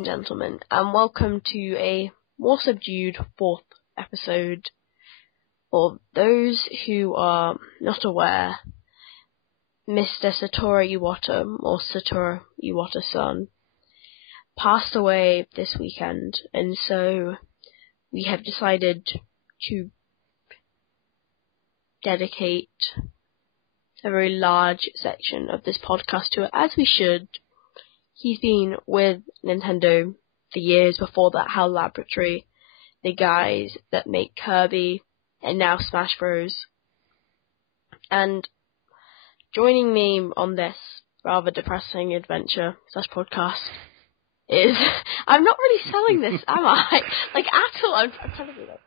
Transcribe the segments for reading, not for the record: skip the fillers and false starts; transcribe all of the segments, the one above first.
and gentlemen, and welcome to a more subdued fourth episode. For those who are not aware, Mr. Satoru Iwata, or Satoru Iwata-san, passed away this weekend, and so we have decided to dedicate a very large section of this podcast to it, as we should. He's been with Nintendo for years. Before that, HAL Laboratory, the guys that make Kirby and now Smash Bros. And joining me on this rather depressing adventure / podcast is I'm not really selling this, am I? Like at all. I'm trying to be like,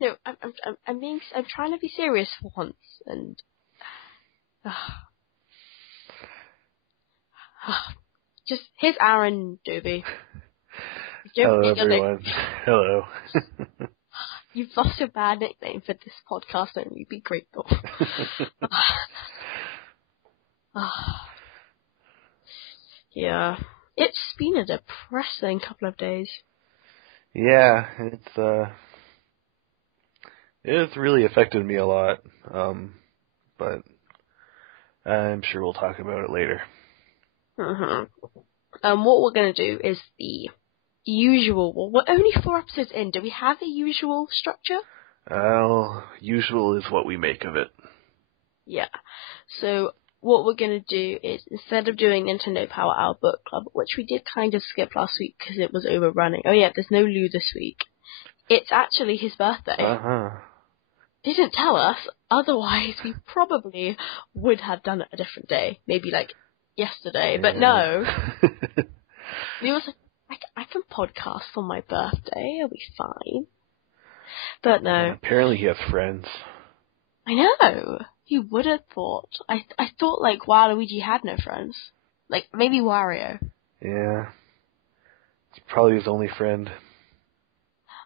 no, I'm trying to be serious for once, and just here's Aaron Doby. Hello, everyone. Hello. You've lost your bad nickname for this podcast, and you'd be grateful. Yeah, it's been a depressing couple of days. Yeah, it's really affected me a lot, but I'm sure we'll talk about it later. What we're going to do is the usual. Well, we're only 4 episodes in. Do we have a usual structure? Well, usual is what we make of it. Yeah. So what we're going to do is, instead of doing Nintendo Power Hour Book Club, which we did kind of skip last week because it was overrunning. Oh yeah, there's no Lou this week. It's actually his birthday. They didn't tell us, otherwise we probably would have done it a different day. Maybe like yesterday, but no. He was like, I can podcast on my birthday, I'll be fine. But no. Yeah, apparently he has friends. I know. You would have thought. I thought like Waluigi had no friends. Like maybe Wario. Yeah. It's probably his only friend.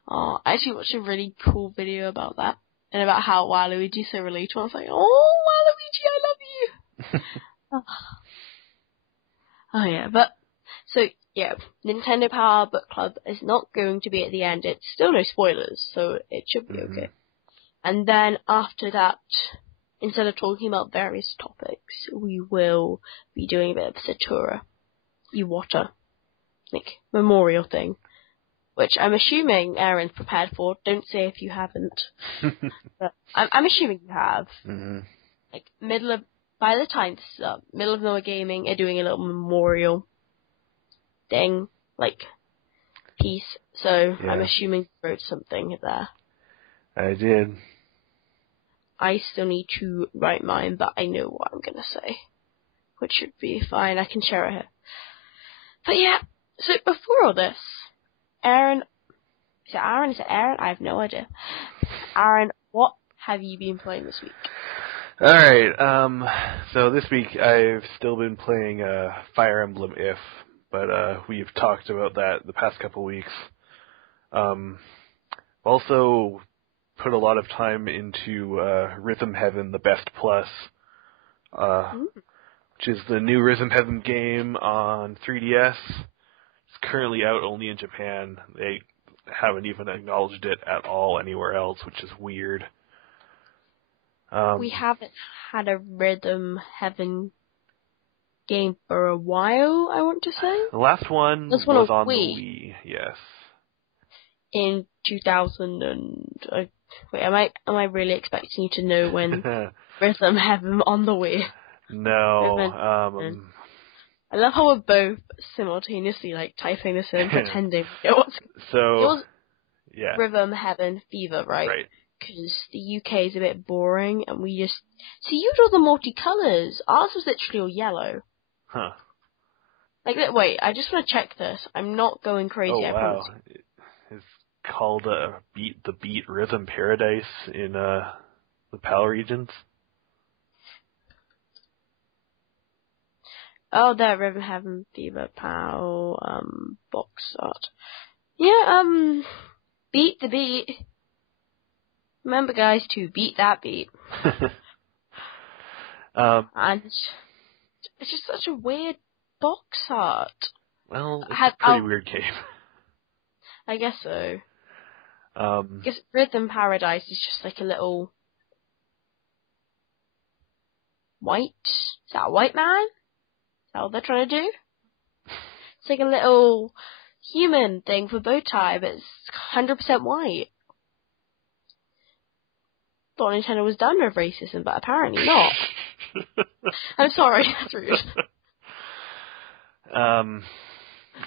Oh, I actually watched a really cool video about that. And about how Waluigi's so relatable. I was like, oh, Waluigi, I love you. Oh yeah, but, so, yeah, Nintendo Power Book Club is not going to be at the end. It's still no spoilers, so it should be okay. And then after that, instead of talking about various topics, we will be doing a bit of Satoru Iwata, like, memorial thing. Which I'm assuming Aaron's prepared for. Don't say if you haven't. But I'm assuming you have. Like, by the time this is up, middle of Nowhere Gaming are doing a little memorial thing, like, piece. So yeah. I'm assuming you wrote something there. I did. I still need to write mine, but I know what I'm going to say. Which should be fine. I can share it here. But yeah, so before all this, Aaron? Is it Aaron? I have no idea. Aaron, what have you been playing this week? Alright, so this week I've still been playing Fire Emblem If, but we've talked about that the past couple weeks. Also put a lot of time into Rhythm Heaven, the Best Plus, which is the new Rhythm Heaven game on 3DS. It's currently out only in Japan. They haven't even acknowledged it at all anywhere else, which is weird. We haven't had a Rhythm Heaven game for a while, I want to say. The last one was on the Wii, yes. In 2000 and... wait, am I really expecting you to know when Rhythm Heaven on the Wii? No, I love how we're both simultaneously like typing this in, pretending it was Rhythm Heaven Fever, right? Right. Because the UK is a bit boring, and we just... See, you do all the multicolours. Ours was literally all yellow. Huh. Like, wait, I just want to check this. I'm not going crazy. Oh, wow. It's called the Beat Rhythm Paradise in the PAL regions. Oh, there, Rhythm Heaven Fever PAL, box art. Yeah, beat the beat. Remember, guys, to beat that beat. And it's just such a weird box art. Well, it's a pretty weird game. I guess so. I guess Rhythm Paradise is just like a little white. Is that a white man? Is that what they're trying to do? It's like a little human thing with a bow tie, but it's 100% white. Thought Nintendo was done with racism, but apparently not. I'm sorry, that's rude.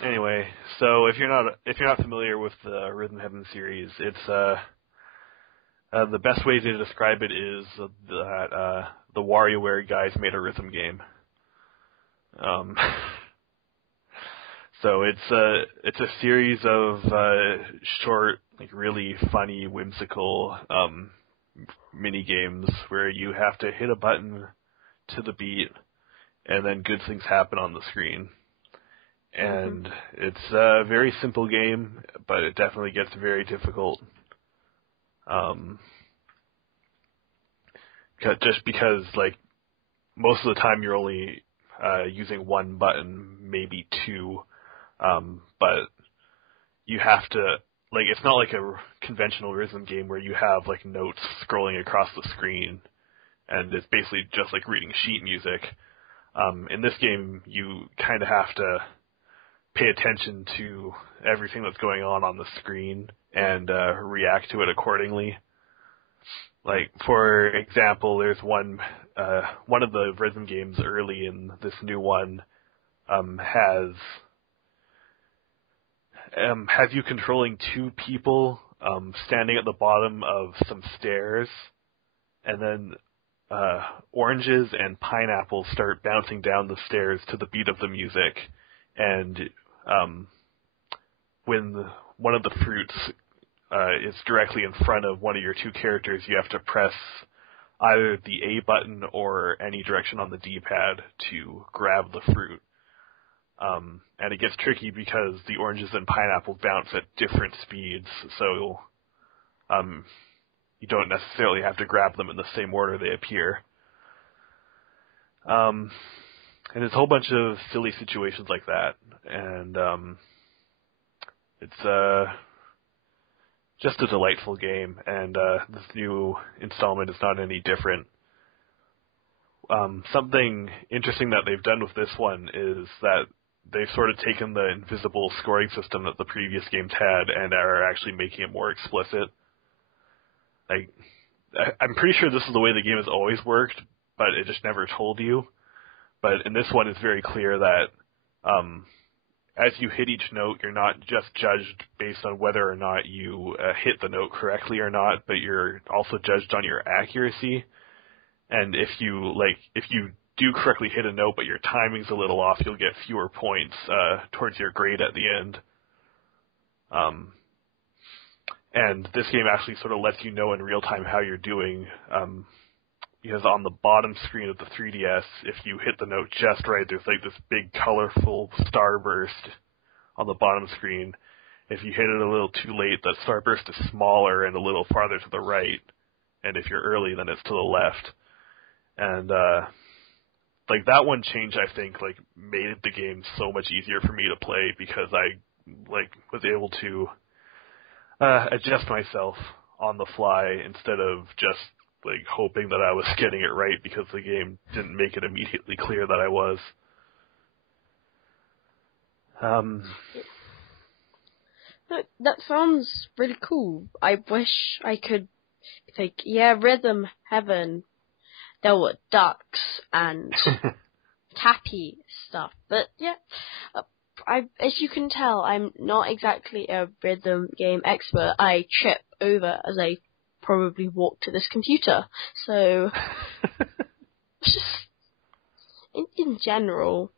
Anyway, so if you're not familiar with the Rhythm Heaven series, it's the best way to describe it is that the WarioWare guys made a rhythm game. So it's a series of short, like really funny, whimsical mini games where you have to hit a button to the beat, and then good things happen on the screen. And it's a very simple game, but it definitely gets very difficult. Just because, like, most of the time you're only using one button, maybe two, but you have to, like, it's not like a conventional rhythm game where you have, like, notes scrolling across the screen, and it's basically just like reading sheet music. In this game, you kind of have to pay attention to everything that's going on the screen and react to it accordingly. Like, for example, there's one of the rhythm games early in this new one has you controlling two people standing at the bottom of some stairs, and then oranges and pineapples start bouncing down the stairs to the beat of the music, and when one of the fruits is directly in front of one of your two characters, you have to press either the A button or any direction on the D-pad to grab the fruit. And it gets tricky because the oranges and pineapples bounce at different speeds, so you don't necessarily have to grab them in the same order they appear. And there's a whole bunch of silly situations like that, and it's just a delightful game, and this new installment is not any different. Something interesting that they've done with this one is that they've sort of taken the invisible scoring system that the previous games had and are actually making it more explicit. Like, I'm pretty sure this is the way the game has always worked, but it just never told you. But in this one, it's very clear that as you hit each note, you're not just judged based on whether or not you hit the note correctly or not, but you're also judged on your accuracy. And if you do correctly hit a note, but your timing's a little off, you'll get fewer points towards your grade at the end. And this game actually sort of lets you know in real time how you're doing, because on the bottom screen of the 3DS, if you hit the note just right, there's like this big colorful starburst on the bottom screen. If you hit it a little too late, that starburst is smaller and a little farther to the right. And if you're early, then it's to the left. And like that one change, I think, like made the game so much easier for me to play because I like was able to adjust myself on the fly instead of just like hoping that I was getting it right because the game didn't make it immediately clear that I was. That sounds really cool. I wish I could think, yeah, Rhythm Heaven, there were ducks and tappy stuff. But yeah, as you can tell, I'm not exactly a rhythm game expert. I trip over as I probably walk to this computer. So, just in general,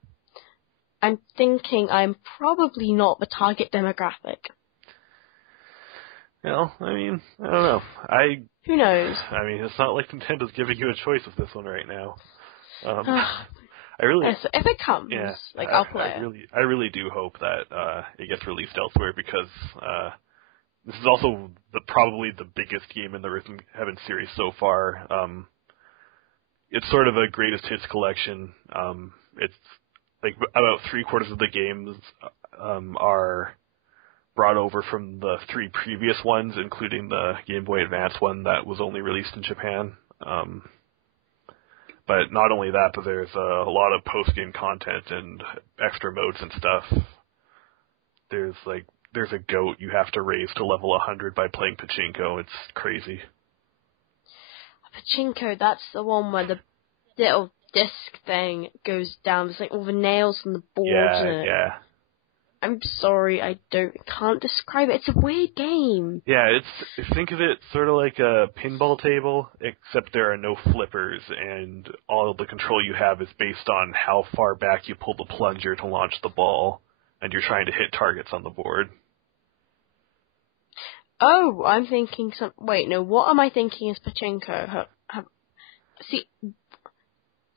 I'm thinking I'm probably not the target demographic. Well, I mean, I don't know. Who knows? I mean, it's not like Nintendo's giving you a choice with this one right now. I really, yes, if it comes, yeah, I'll play it. I really do hope that it gets released elsewhere because this is also probably the biggest game in the Rhythm Heaven series so far. It's sort of a greatest hits collection. It's like about 3/4 of the games are brought over from the 3 previous ones, including the Game Boy Advance one that was only released in Japan. But not only that, but there's a lot of post-game content and extra modes and stuff. There's a goat you have to raise to level 100 by playing pachinko. It's crazy. Pachinko, that's the one where the little disc thing goes down. There's like all the nails on the board. Yeah. I'm sorry, I can't describe it. It's a weird game. Yeah, think of it sort of like a pinball table, except there are no flippers, and all of the control you have is based on how far back you pull the plunger to launch the ball, and you're trying to hit targets on the board. Oh, I'm thinking wait, no, what am I thinking is pachinko? See,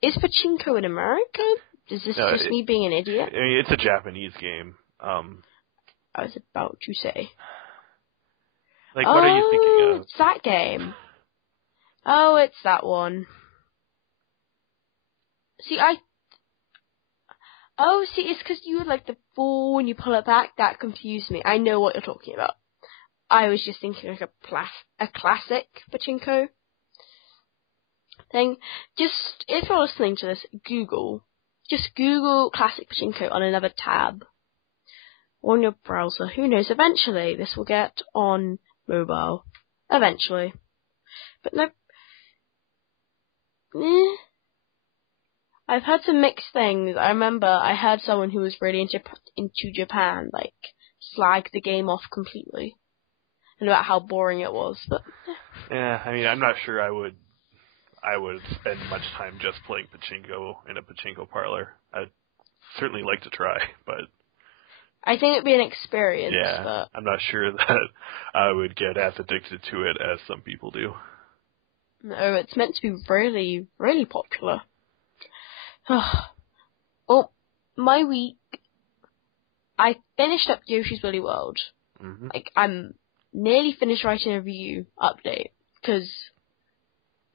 is pachinko in America? Is this just me being an idiot? I mean, it's a Japanese game. I was about to say. Like, what are you thinking of? It's that game. Oh, it's that one. See, it's because you had like the ball and you pull it back. That confused me. I know what you're talking about. I was just thinking like a classic pachinko thing. Just, if you're listening to this, Google classic pachinko on another tab on your browser. Who knows, eventually this will get on mobile. Eventually. But no. I've heard some mixed things. I remember I heard someone who was really into Japan, like, slag the game off completely. And about how boring it was, but... Yeah, I mean, I'm not sure I would spend much time just playing pachinko in a pachinko parlor. I'd certainly like to try, but... I think it'd be an experience, yeah, but... I'm not sure that I would get as addicted to it as some people do. No, it's meant to be really, really popular. Well, my week, I finished up Yoshi's Woolly World. Mm-hmm. Like, I'm nearly finished writing a review update, because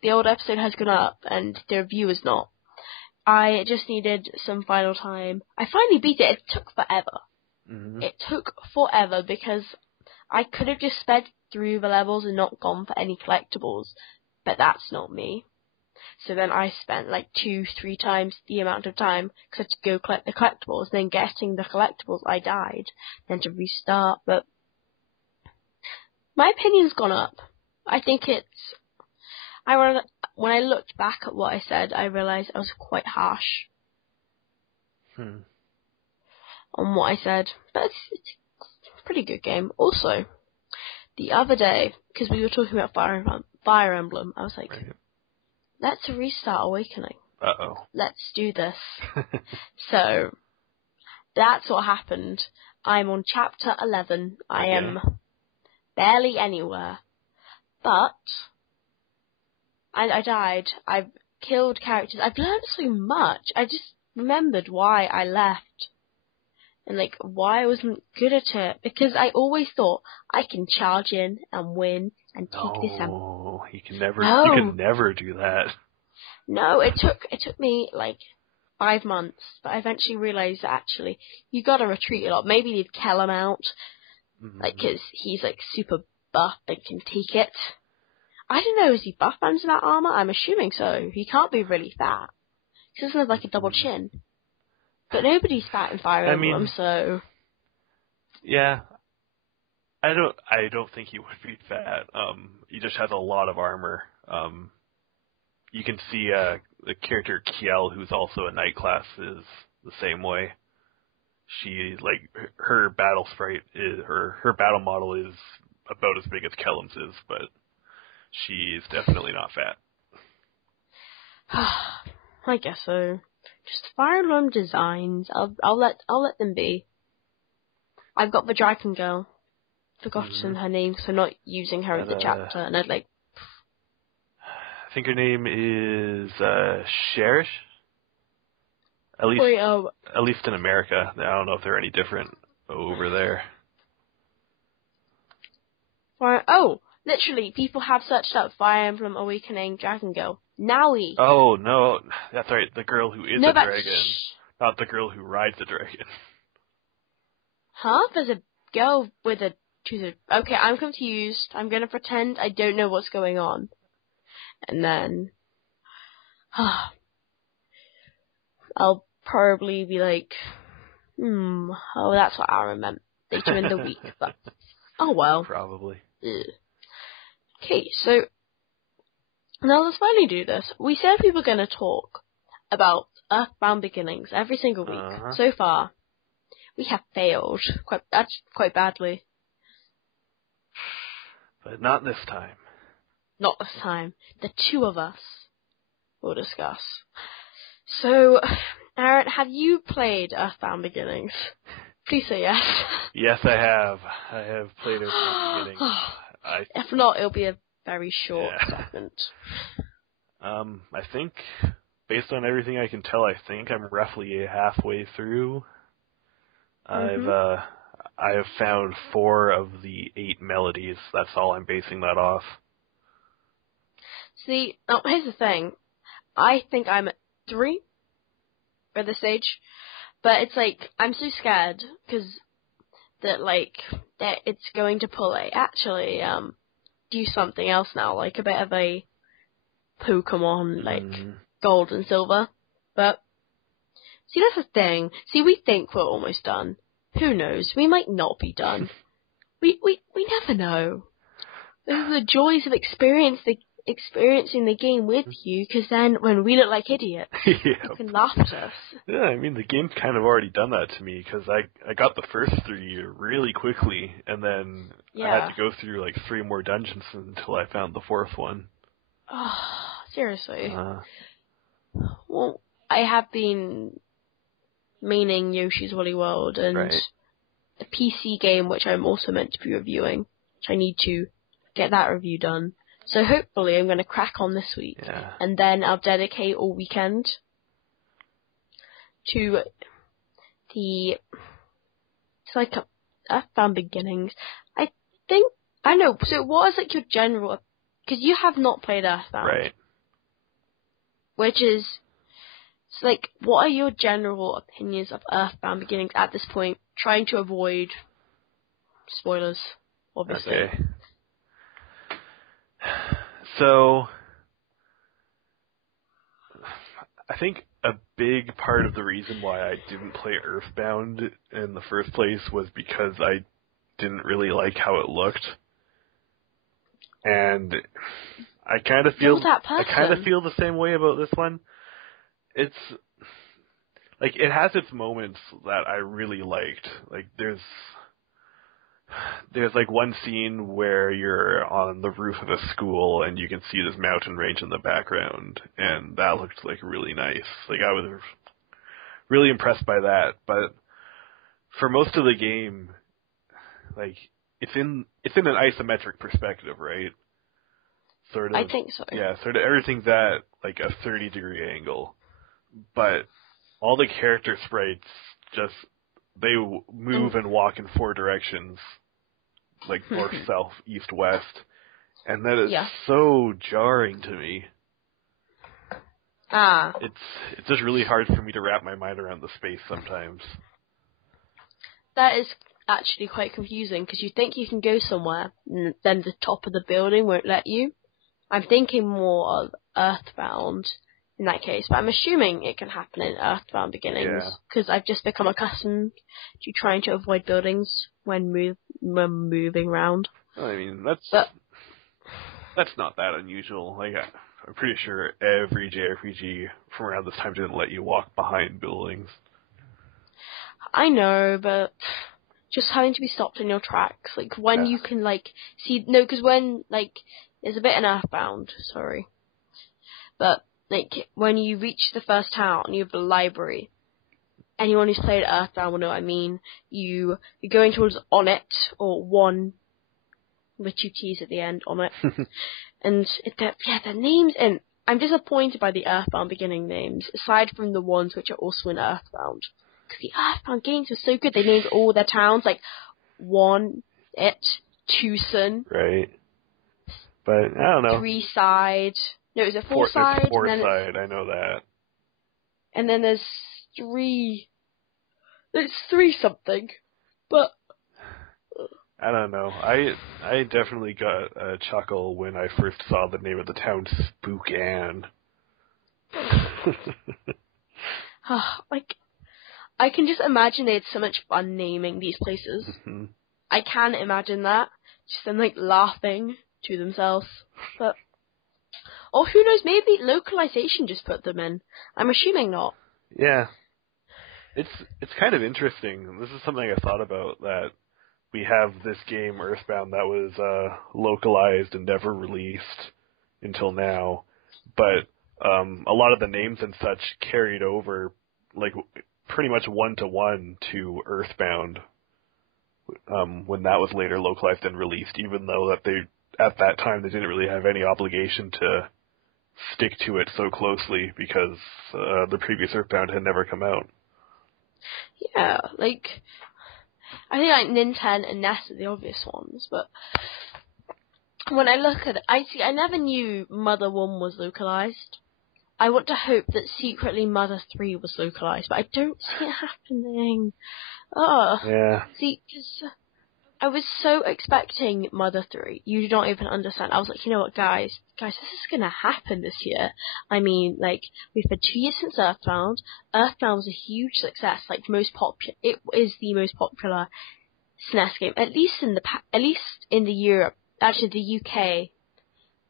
the old episode has gone up, and the review is not. I just needed some final time. I finally beat it. It took forever. Mm-hmm. It took forever, because I could have just sped through the levels and not gone for any collectibles, but that's not me. So then I spent like 2-3 times the amount of time, because I had to go collect the collectibles, then getting the collectibles I died, then to restart, but my opinion's gone up. I think when I looked back at what I said, I realised I was quite harsh on what I said. But it's a pretty good game. Also, the other day, because we were talking about Fire Emblem, I was like, let's restart Awakening. Uh-oh. Let's do this. So, that's what happened. I'm on chapter 11. I am barely anywhere. But I died. I've killed characters. I've learned so much. I just remembered why I left. And like why I wasn't good at it. Because I always thought I can charge in and win and take this out. No, you can never do that. No, it took me like 5 months, but I eventually realised that actually you gotta retreat a lot. Maybe you'd kill him out, like, cause he's like super buff and can take it. I don't know, is he buff under that armor? I'm assuming so. He can't be really fat. He doesn't have like a double chin. But nobody's fat in Fire Emblem, so. Yeah. I don't think he would be fat. He just has a lot of armor. You can see the character Kiel, who's also a Knight class, is the same way. She, like, her battle sprite is, or her battle model is about as big as Kellam's is, but she's definitely not fat. I guess so. Just Fire Emblem designs. I'll let them be. I've got the Dragon Girl. Forgotten her name, so I'm not using her in the chapter, and I'd like. I think her name is Cherish. At least in America. I don't know if they're any different over there. Literally, people have searched up Fire Emblem Awakening Dragon Girl. Naui. Oh, no. That's right. The girl who is a dragon. Not the girl who rides the dragon. Huh? There's a girl with a... Okay, I'm confused. I'm gonna pretend I don't know what's going on. And then... I'll probably be like... oh, that's what I remember later in the week. But, oh well. Probably. Okay, so... Now let's finally do this. We said we were gonna talk about Earthbound Beginnings every single week. So far, we have failed quite badly. But not this time. Not this time. The two of us will discuss. So, Aaron, have you played Earthbound Beginnings? Please say yes. Yes, I have. I have played Earthbound Beginnings. If not, it'll be a very short segment. I think, based on everything I can tell, I think I'm roughly halfway through. I have found 4 of the 8 melodies. That's all I'm basing that off. See, now here's the thing. I think I'm at 3 for this stage, but it's like I'm so scared because that it's going to pull do something else now, like a bit of a Pokemon, like Gold and Silver. But see, that's the thing. See, we think we're almost done. Who knows? We might not be done. We never know. Those are the joys of experiencing the game with you, because then when we look like idiots, you can laugh at us. Yeah, I mean, the game's kind of already done that to me, because I got the first 3 really quickly, and then I had to go through 3 more dungeons until I found the 4th one. Oh, seriously. Well, I have been meaning Yoshi's Woolly World and a PC game which I'm also meant to be reviewing, which I need to get that review done. So hopefully I'm going to crack on this week, and then I'll dedicate all weekend to it's like Earthbound Beginnings. I know, so what is your general, because you have not played Earthbound. Right. Which is, what are your general opinions of Earthbound Beginnings at this point? Trying to avoid spoilers, obviously. Okay. So, I think a big part of the reason why I didn't play Earthbound in the first place was because I didn't really like how it looked. And I kind of feel the same way about this one. It's it has its moments that I really liked. There's one scene where you're on the roof of a school and you can see this mountain range in the background, and that looked really nice. I was really impressed by that. But for most of the game, it's in an isometric perspective, right? Sort of. I think so. Yeah, sort of everything's at a 30-degree angle, but all the character sprites they move and walk in 4 directions, north, south, east, west, and that is so jarring to me. It's just really hard for me to wrap my mind around the space sometimes. That is actually quite confusing, because you think you can go somewhere, and then the top of the building won't let you. I'm thinking more of Earthbound in that case, but I'm assuming it can happen in Earthbound Beginnings, because I've just become accustomed to trying to avoid buildings when moving around. I mean, that's not that unusual. I'm pretty sure every JRPG from around this time didn't let you walk behind buildings. I know, but just having to be stopped in your tracks, when you can see, no, because when there's a bit in Earthbound, sorry, but when you reach the first town, you have the library. Anyone who's played Earthbound will know what I mean. You're going towards On It, or One, with 2 T's at the end, On It. And the names, and I'm disappointed by the Earthbound Beginning names, aside from the ones which are also in Earthbound. Because the Earthbound games were so good, they named all their towns, One It, Tucson. Right. But, I don't know. 3 Side. No, is it 4 Side? It's 4 Side, I know that. And then there's 3. It's 3 something, but I don't know. I definitely got a chuckle when I first saw the name of the town, Spookan. like, I can just imagine it's so much fun naming these places. Mm-hmm. I can imagine that. Just them, like, laughing to themselves. But, or who knows, maybe localization just put them in. I'm assuming not. Yeah. It's kind of interesting. This is something I thought about, that we have this game, Earthbound, that was localized and never released until now. But a lot of the names and such carried over, like, pretty much one-to-one to Earthbound when that was later localized and released, even though that they, at that time, they didn't really have any obligation to stick to it so closely because the previous Earthbound had never come out. Yeah, like, I think like Nintendo and NES are the obvious ones, but when I look at it, I never knew Mother 1 was localized. I want to hope that secretly Mother 3 was localized, but I don't see it happening. Yeah. See, 'cause I was so expecting Mother 3. You do not even understand. I was like, you know what, guys, this is gonna happen this year. I mean, like, we've been 2 years since Earthbound. Earthbound was a huge success. Like, it is the most popular SNES game, at least in the Europe, actually the UK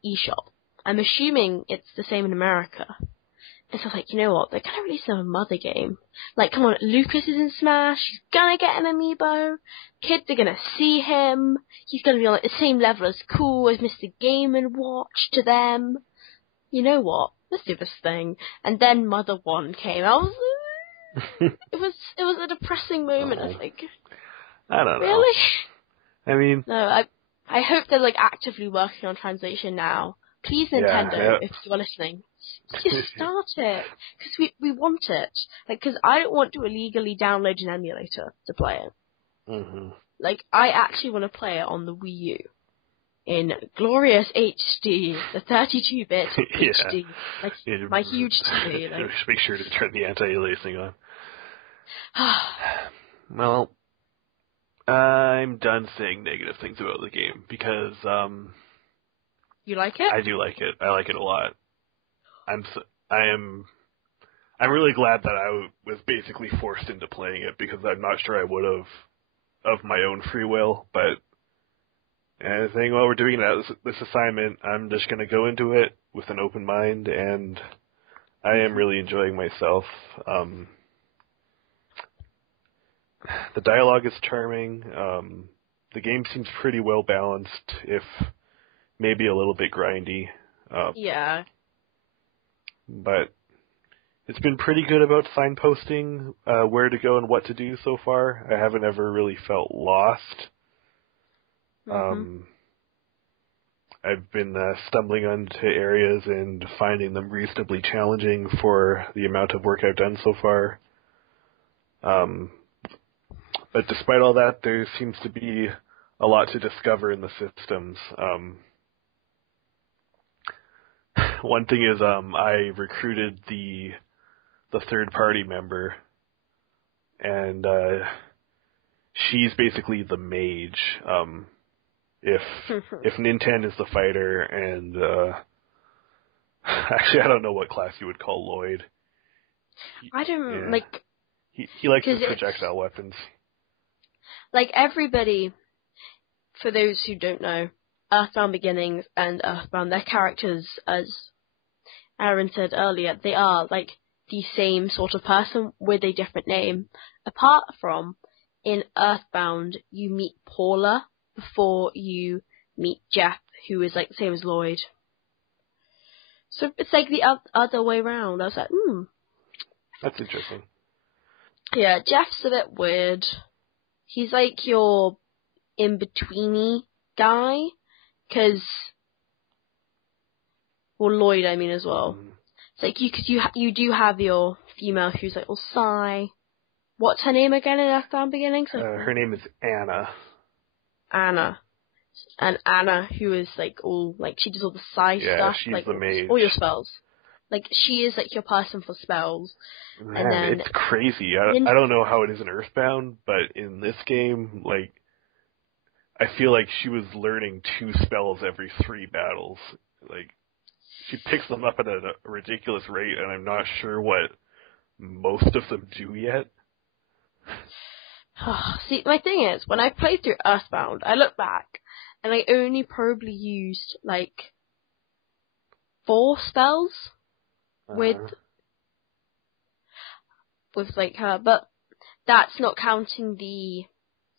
eShop. I'm assuming it's the same in America. And so I was like, you know what, they're gonna release another Mother game. Like, come on, Lucas is in Smash, he's gonna get an amiibo, kids are gonna see him, he's gonna be on like the same level as cool as Mr. Game & Watch to them. You know what, let's do this thing. And then Mother 1 came. I was, it was a depressing moment. I was like, I don't know. really? I mean, no, I hope they're like actively working on translation now. Please, Nintendo, if you're listening, just start it, because we want it. Like, because I don't want to illegally download an emulator to play it. Mm-hmm. Like, I actually want to play it on the Wii U in glorious HD, the 32-bit HD, like my huge TV. Like, just make sure to turn the anti-aliasing on. Well, I'm done saying negative things about the game because you like it? I do like it. I like it a lot. I'm really glad that I was basically forced into playing it because I'm not sure I would have of my own free will. But I think while we're doing this assignment, I'm just going to go into it with an open mind, and I am really enjoying myself. The dialogue is charming. The game seems pretty well balanced, if maybe a little bit grindy. Yeah. But it's been pretty good about signposting where to go and what to do so far. I haven't ever really felt lost. Mm-hmm. I've been stumbling onto areas and finding them reasonably challenging for the amount of work I've done so far. But despite all that, there seems to be a lot to discover in the systems. One thing is, I recruited the third-party member, and she's basically the mage. If Nintendo is the fighter, and actually, I don't know what class you would call Lloyd. I don't like. He likes his projectile weapons. Like, everybody, for those who don't know, Earthbound Beginnings and Earthbound, their characters, as Aaron said earlier, they are like the same sort of person with a different name. Apart from, in Earthbound, you meet Paula before you meet Jeff, who is like the same as Lloyd. So it's like the other way around. I was like, That's interesting. Yeah, Jeff's a bit weird. He's like your in-betweeny guy, Lloyd, I mean, as well. It's like you do have your female who's like, Sai. What's her name again in Earthbound Beginnings? Her name is Anna. Anna. And Anna, who is like all, like, she does all the Sai stuff. She's like the mage. all your spells. like she is like your person for spells. Man, And then it's crazy. I don't know how it is in Earthbound, but in this game, like, I feel like she was learning 2 spells every 3 battles. Like, she picks them up at a ridiculous rate, and I'm not sure what most of them do yet. See, my thing is, when I played through Earthbound, I look back, and I only probably used, like, 4 spells with like, her, but that's not counting the,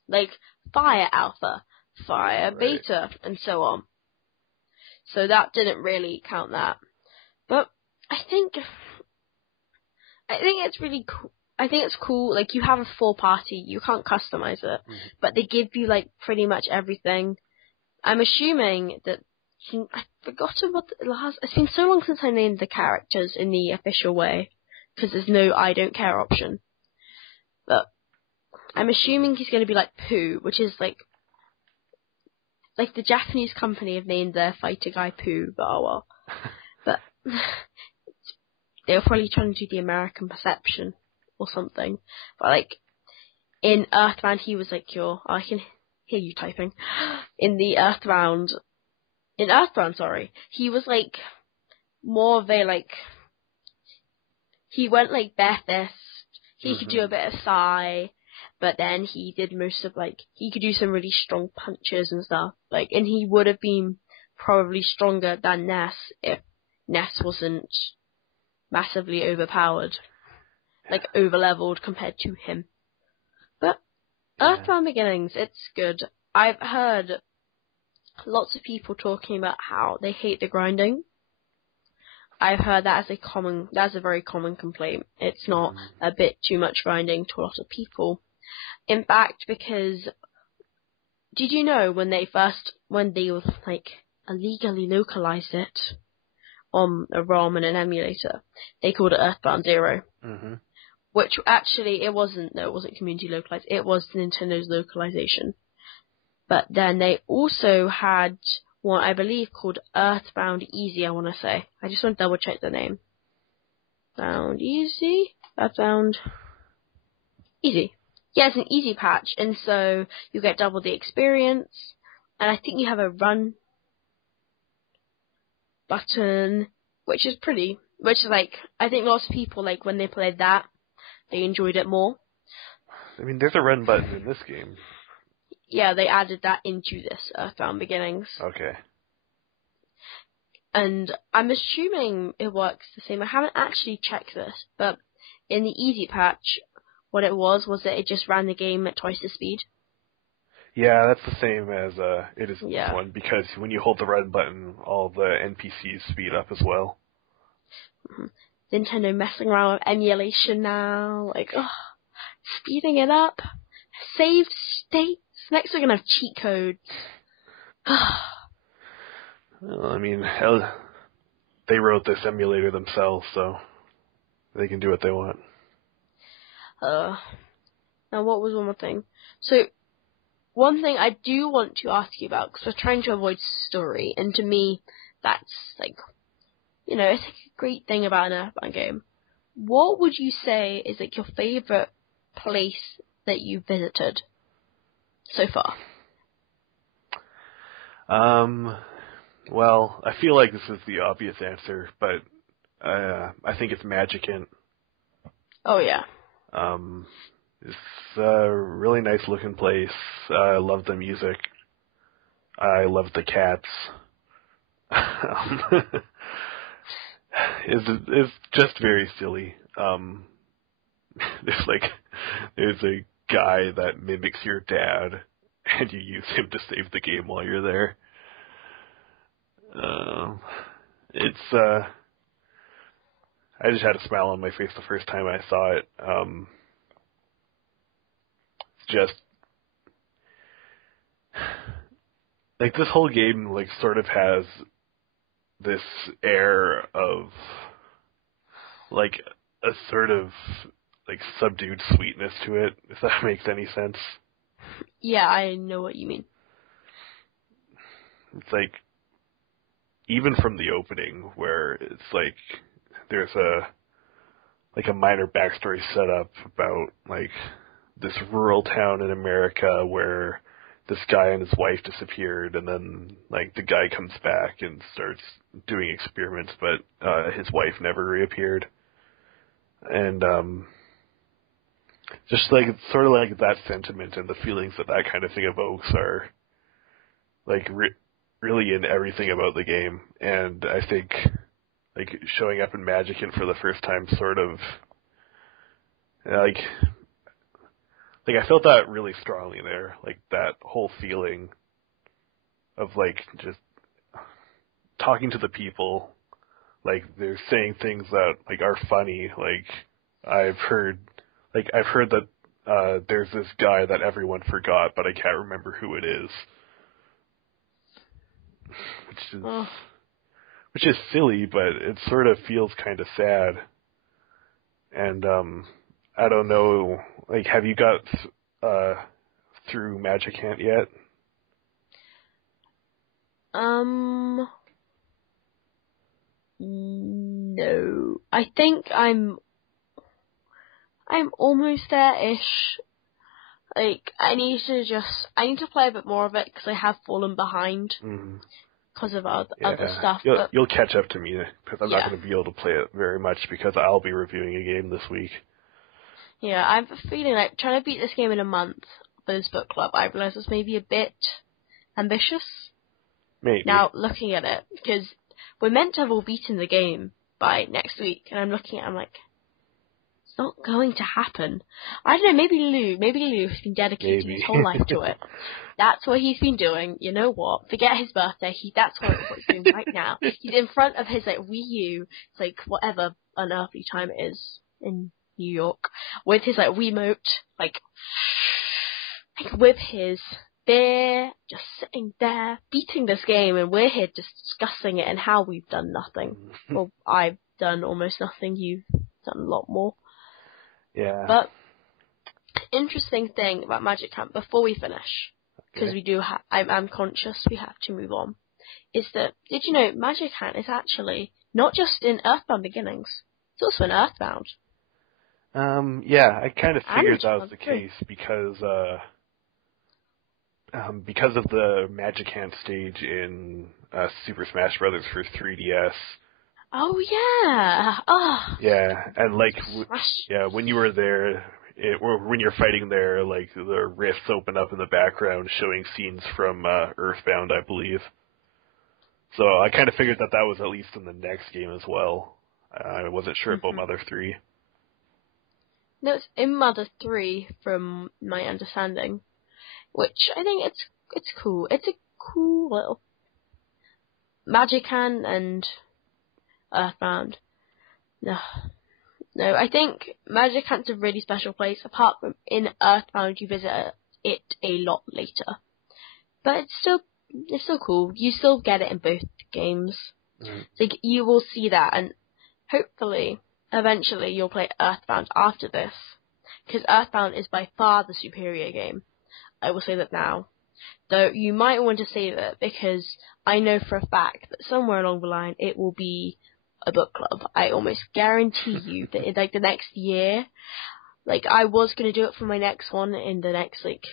like, Fire Alpha, Fire Beta, and so on. So that didn't really count that. But I think it's really cool. I think it's cool, like, you have a full party, you can't customize it, but they give you, like, pretty much everything. I'm assuming that, I've forgotten what the last, it's been so long since I named the characters in the official way, because there's no I don't care option. But I'm assuming he's going to be like Pooh, which is like the Japanese company have named their fighter guy Pooh, but oh well. But they were probably trying to do the American perception or something. But like in Earthbound, he was like I can hear you typing. In Earthbound, he was like more of a like. He went like bare fist. He could do a bit of Psy, but then he did most of like he could do some really strong punches and stuff. Like, and he would have been probably stronger than Ness if Ness wasn't massively overpowered, like overleveled compared to him. But Earthbound Beginnings, it's good. I've heard lots of people talking about how they hate the grinding. I've heard that's a very common complaint. It's not a bit too much grinding to a lot of people. In fact, because did you know when they like illegally localized it on a ROM and an emulator, they called it Earthbound 0. Which actually it wasn't community localized, it was Nintendo's localization. But then they also had one, I believe, called Earthbound Easy, I want to say. I just want to double check the name. Earthbound Easy? Earthbound Easy. Yeah, it's an easy patch, and so you get double the experience, and I think you have a run button, which is like, I think lots of people, like, when they played that, they enjoyed it more. I mean, there's a run button in this game. Yeah, they added that into this Earthbound Beginnings. Okay. And I'm assuming it works the same. I haven't actually checked this, but in the easy patch, what it was that it just ran the game at twice the speed. Yeah, that's the same as it is in this one, because when you hold the run button, all the NPCs speed up as well. Nintendo messing around with emulation now, like, speeding it up. Saved states. Next we're gonna have cheat codes. Well, I mean, hell, they wrote this emulator themselves, so they can do what they want. Now what was one more thing? So, one thing I do want to ask you about, because we're trying to avoid story, and to me, that's like, it's like a great thing about an Earthbound game. What would you say is like your favorite place that you visited so far? Well, I feel like this is the obvious answer, but I think it's Magicant. Oh yeah. It's a really nice looking place. I love the music. I love the cats. It's just very silly. There's a guy that mimics your dad, and you use him to save the game while you're there. I just had a smile on my face the first time I saw it. Just like this whole game, like, sort of has this air of like a sort of like subdued sweetness to it, if that makes any sense. Yeah, I know what you mean. It's like, even from the opening, where it's like there's a minor backstory set up about like this rural town in America where this guy and his wife disappeared, and then like the guy comes back and starts doing experiments, but his wife never reappeared. And just like sort of like that sentiment and the feelings that that kind of thing evokes are like really in everything about the game. And I think like showing up in Magicant for the first time sort of like I felt that really strongly there, like that whole feeling of like just talking to the people, like they're saying things that like are funny. Like I've heard that there's this guy that everyone forgot, but I can't remember who it is, which is silly, but it sort of feels kind of sad. And I don't know, like, have you got through Magicant yet? No. I think I'm almost there-ish. Like, I need to play a bit more of it because I have fallen behind because of other stuff. You'll catch up to me because I'm not going to be able to play it very much because I'll be reviewing a game this week. Yeah, I have a feeling like trying to beat this game in a month for this book club, I realize it's maybe a bit ambitious. Maybe. Now, looking at it, because we're meant to have all beaten the game by next week, and I'm looking at it, I'm like, it's not going to happen. I don't know, maybe Lou has been dedicating his whole life to it. That's what he's been doing. You know what? Forget his birthday. That's what he's doing right now. He's in front of his like Wii U, it's like whatever unearthly time it is in New York, with his like Wiimote, like with his beer, just sitting there beating this game, and we're here just discussing it and how we've done nothing. Well, I've done almost nothing. You've done a lot more. Yeah. But interesting thing about Magicant before we finish, because we do I'm conscious we have to move on, is that did you know Magicant is actually not just in Earthbound Beginnings, it's also in Earthbound. Yeah, I kind of figured that was the case because of the Magicant stage in Super Smash Brothers for 3DS. Oh yeah. Oh. Yeah, and like when you were there, or when you're fighting there, like the rifts open up in the background, showing scenes from Earthbound, I believe. So I kind of figured that was at least in the next game as well. I wasn't sure about Mother 3. No, it's in Mother 3, from my understanding, which I think it's cool. It's a cool little Magicant and Earthbound. No, I think Magicant's a really special place. Apart from in Earthbound, you visit it a lot later, but it's still cool. You still get it in both games. So you will see that, and hopefully, eventually, you'll play Earthbound after this, because Earthbound is by far the superior game. I will say that now. Though you might want to say that because I know for a fact that somewhere along the line it will be a book club. I almost guarantee you that in like the next year, like I was going to do it for my next one in the next like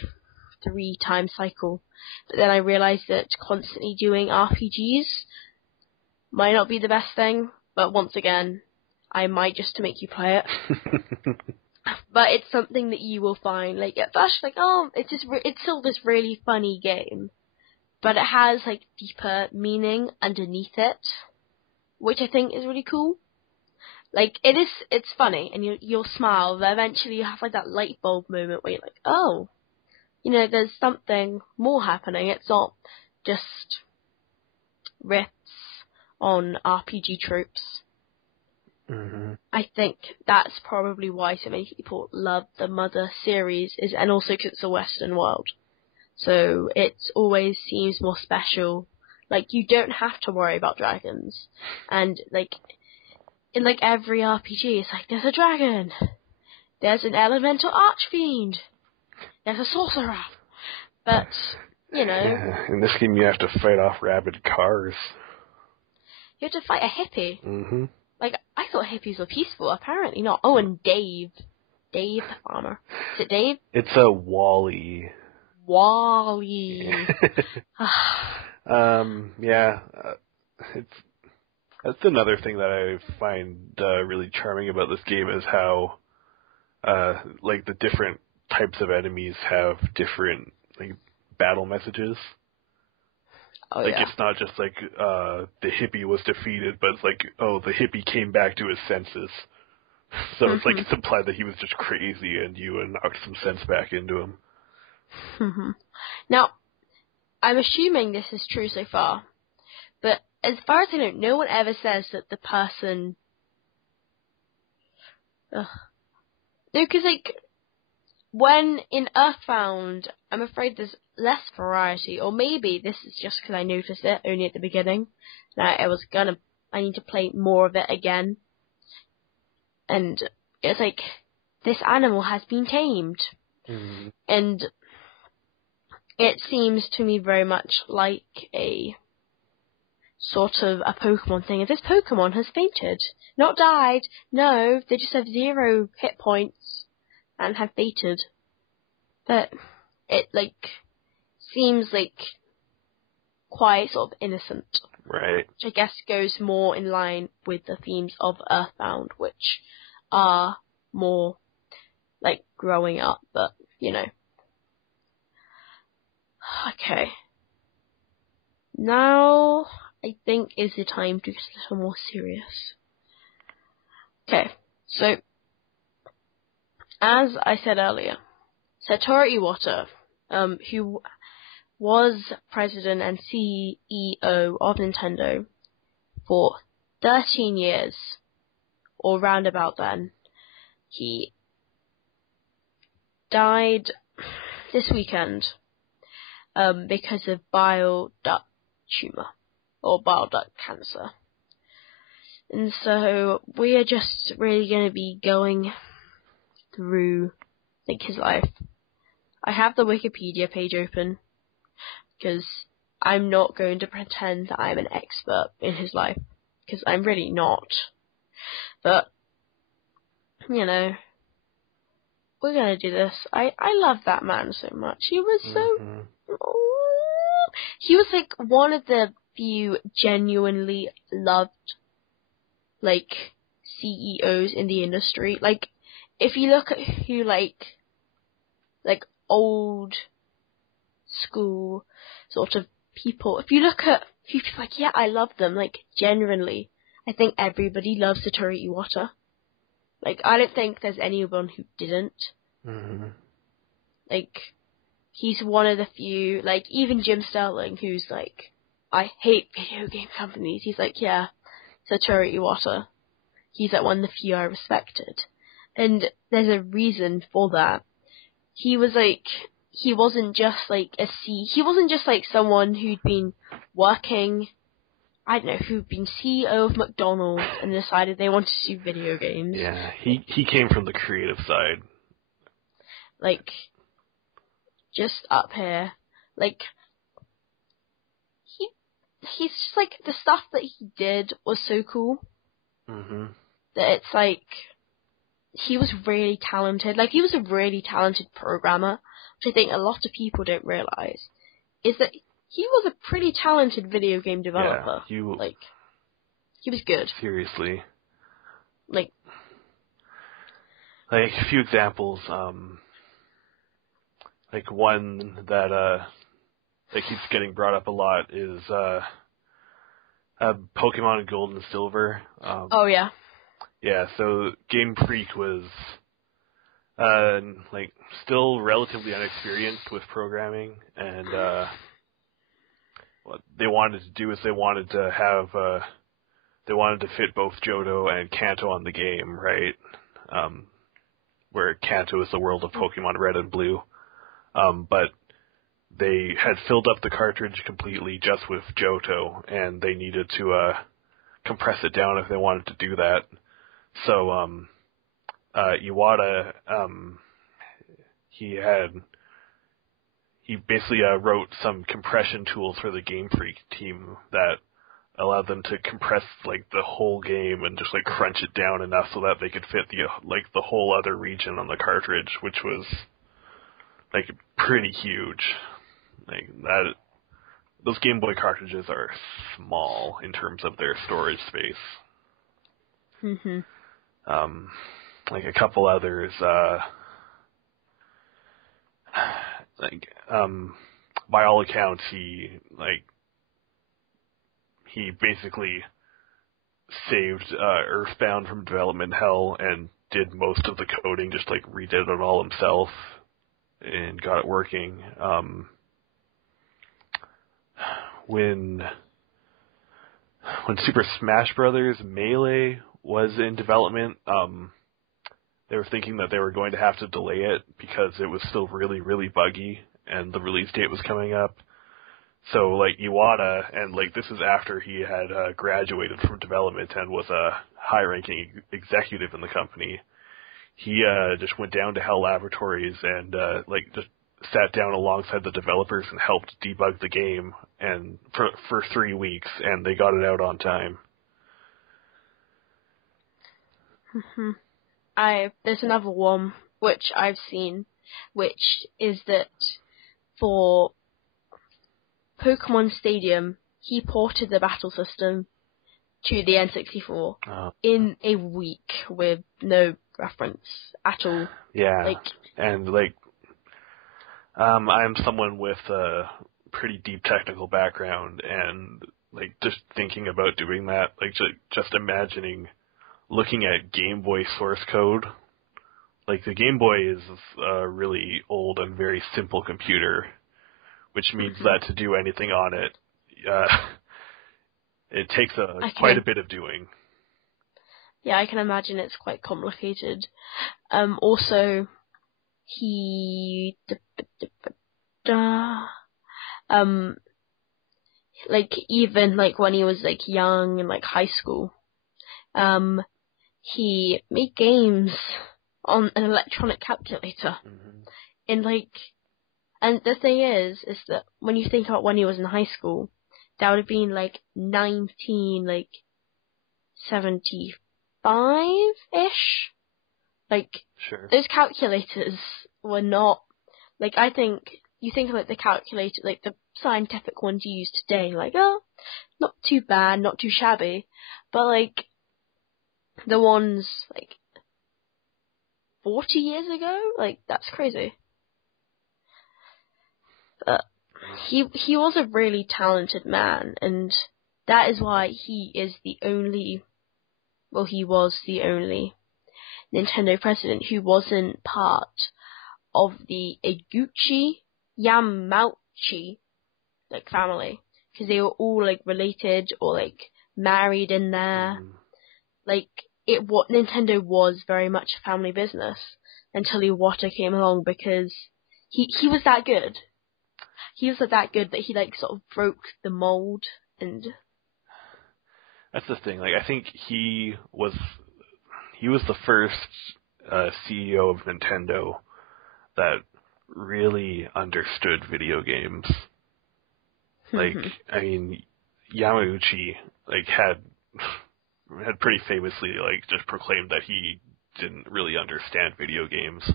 3-time cycle, but then I realized that constantly doing RPGs might not be the best thing, but once again, I might just to make you play it. But it's something that you will find, like, at first, like, oh, it's still this really funny game, but it has, like, deeper meaning underneath it, which I think is really cool. Like, it's funny, and you'll smile, but eventually you have, like, that light bulb moment where you're like, oh, you know, there's something more happening. It's not just riffs on RPG tropes. I think that's probably why so many people love the Mother series, and also because it's a Western world. So it always seems more special. Like, you don't have to worry about dragons. And, like, in, like, every RPG, it's like, there's a dragon. There's an elemental archfiend. There's a sorcerer. But, you know... Yeah, in this game, you have to fight off rabid cars. You have to fight a hippie. Like, I thought hippies were peaceful. Apparently not. Oh, and Dave the farmer. Is it Dave? It's a Wally. Wally. Yeah. That's another thing that I find really charming about this game is how, like, the different types of enemies have different, like, battle messages. Oh, like, yeah. it's not just like, the hippie was defeated, but it's like, oh, the hippie came back to his senses. So it's like, it's implied that he was just crazy and you knocked some sense back into him. Now, I'm assuming this is true so far, but as far as I know, no one ever says that the person... No, because, like, when in Earthbound, I'm afraid there's less variety, or maybe this is just because I noticed it only at the beginning, and I need to play more of it again, and it's like, this animal has been tamed, and it seems to me very much like a sort of a Pokemon thing. If this Pokemon has fainted, not died, no, they just have 0 hit points and have fainted. But it, like, seems like quite sort of innocent. Right. Which I guess goes more in line with the themes of Earthbound, which are more like growing up, but, you know. Okay. Now, I think is the time to get a little more serious. Okay, so, as I said earlier, Satoru Iwata, who was president and CEO of Nintendo for 13 years, or round about then, he died this weekend because of bile duct tumor, or bile duct cancer. And so we are just really going to be going through, like, his life. I have the Wikipedia page open, because I'm not going to pretend that I'm an expert in his life, because I'm really not. But, you know, we're going to do this. I love that man so much. He was so... Oh, he was, like, one of the few genuinely loved, like, CEOs in the industry. Like, if you look at who, like old school sort of people, if you look at who people like, yeah, I love them, like, genuinely, I think everybody loves Satoru Iwata. Like, I don't think there's anyone who didn't. Like, he's one of the few, like, even Jim Sterling, who's like, I hate video game companies, he's like, yeah, Satoru Iwata. He's like one of the few I respected. And there's a reason for that. He was like, he wasn't just like he wasn't just like someone who'd been working, I don't know, who'd been CEO of McDonald's and decided they wanted to do video games. Yeah, he came from the creative side. Like, just up here. Like, he's just like, the stuff that he did was so cool. That it's like, he was really talented. Like, he was a really talented programmer, which I think a lot of people don't realize, is that he was a pretty talented video game developer. Yeah, like, he was good. Seriously. Like a few examples, like one that keeps getting brought up a lot is Pokemon Gold and Silver. Oh yeah. Yeah, so Game Freak was like still relatively unexperienced with programming, and what they wanted to do is they wanted to fit both Johto and Kanto on the game, right? Where Kanto is the world of Pokemon Red and Blue. But they had filled up the cartridge completely just with Johto, and they needed to compress it down if they wanted to do that. So Iwata, he basically wrote some compression tools for the Game Freak team that allowed them to compress like the whole game and just like crunch it down enough so that they could fit the whole other region on the cartridge, which was like pretty huge. Like that, those Game Boy cartridges are small in terms of their storage space. Mhm. Like a couple others, by all accounts, he basically saved Earthbound from development hell and did most of the coding, just like redid it all himself and got it working. When Super Smash Bros. Melee was in development, they were thinking that they were going to have to delay it because it was still really, really buggy and the release date was coming up. So, like, Iwata, and, like, this is after he had graduated from development and was a high-ranking executive in the company, he just went down to HAL Laboratories and, just sat down alongside the developers and helped debug the game and for 3 weeks, and they got it out on time. Mhm. There's another one which I've seen, which is that for Pokemon Stadium, he ported the battle system to the N64 in a week with no reference at all. Yeah, and I'm someone with a pretty deep technical background, and like just thinking about doing that, like just imagining looking at Game Boy source code. Like the Game Boy is a really old and very simple computer, which means that to do anything on it, it takes quite a bit of doing. Yeah, I can imagine it's quite complicated. Also, he even like when he was like young and like high school, he made games on an electronic calculator. And and the thing is that when you think about when he was in high school, that would have been like 1975-ish. Like, sure. Those calculators were not, like, I think, you think of like the calculator, like the scientific ones you use today, like, oh, not too bad, not too shabby. But like, the ones like 40 years ago, like, that's crazy. But he was a really talented man, and that is why he was the only Nintendo president who wasn't part of the Eguchi Yamauchi like family, because they were all like related or like married in there. Like what Nintendo was very much a family business until Iwata came along, because he was that good. He was that good that he like sort of broke the mold. And that's the thing. Like I think he was the first CEO of Nintendo that really understood video games. Like, I mean, Yamauchi had pretty famously just proclaimed that he didn't really understand video games,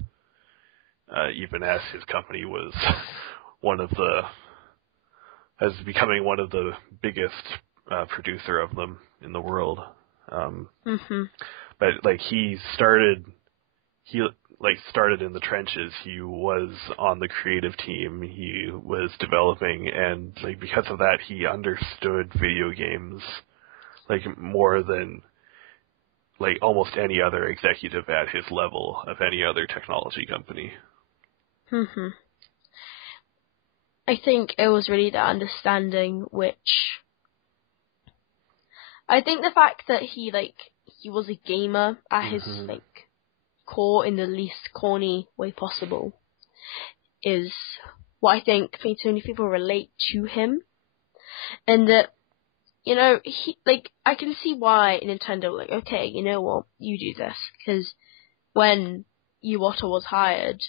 even as his company was becoming one of the biggest producer of them in the world. But he started in the trenches. He was on the creative team. He was developing, and because of that, he understood video games more than almost any other executive at his level of any other technology company. I think it was really that understanding, which I think the fact that he was a gamer at his core in the least corny way possible is what I think made so many people relate to him. And that, he I can see why Nintendo okay, you know what, you do this, because when Iwata was hired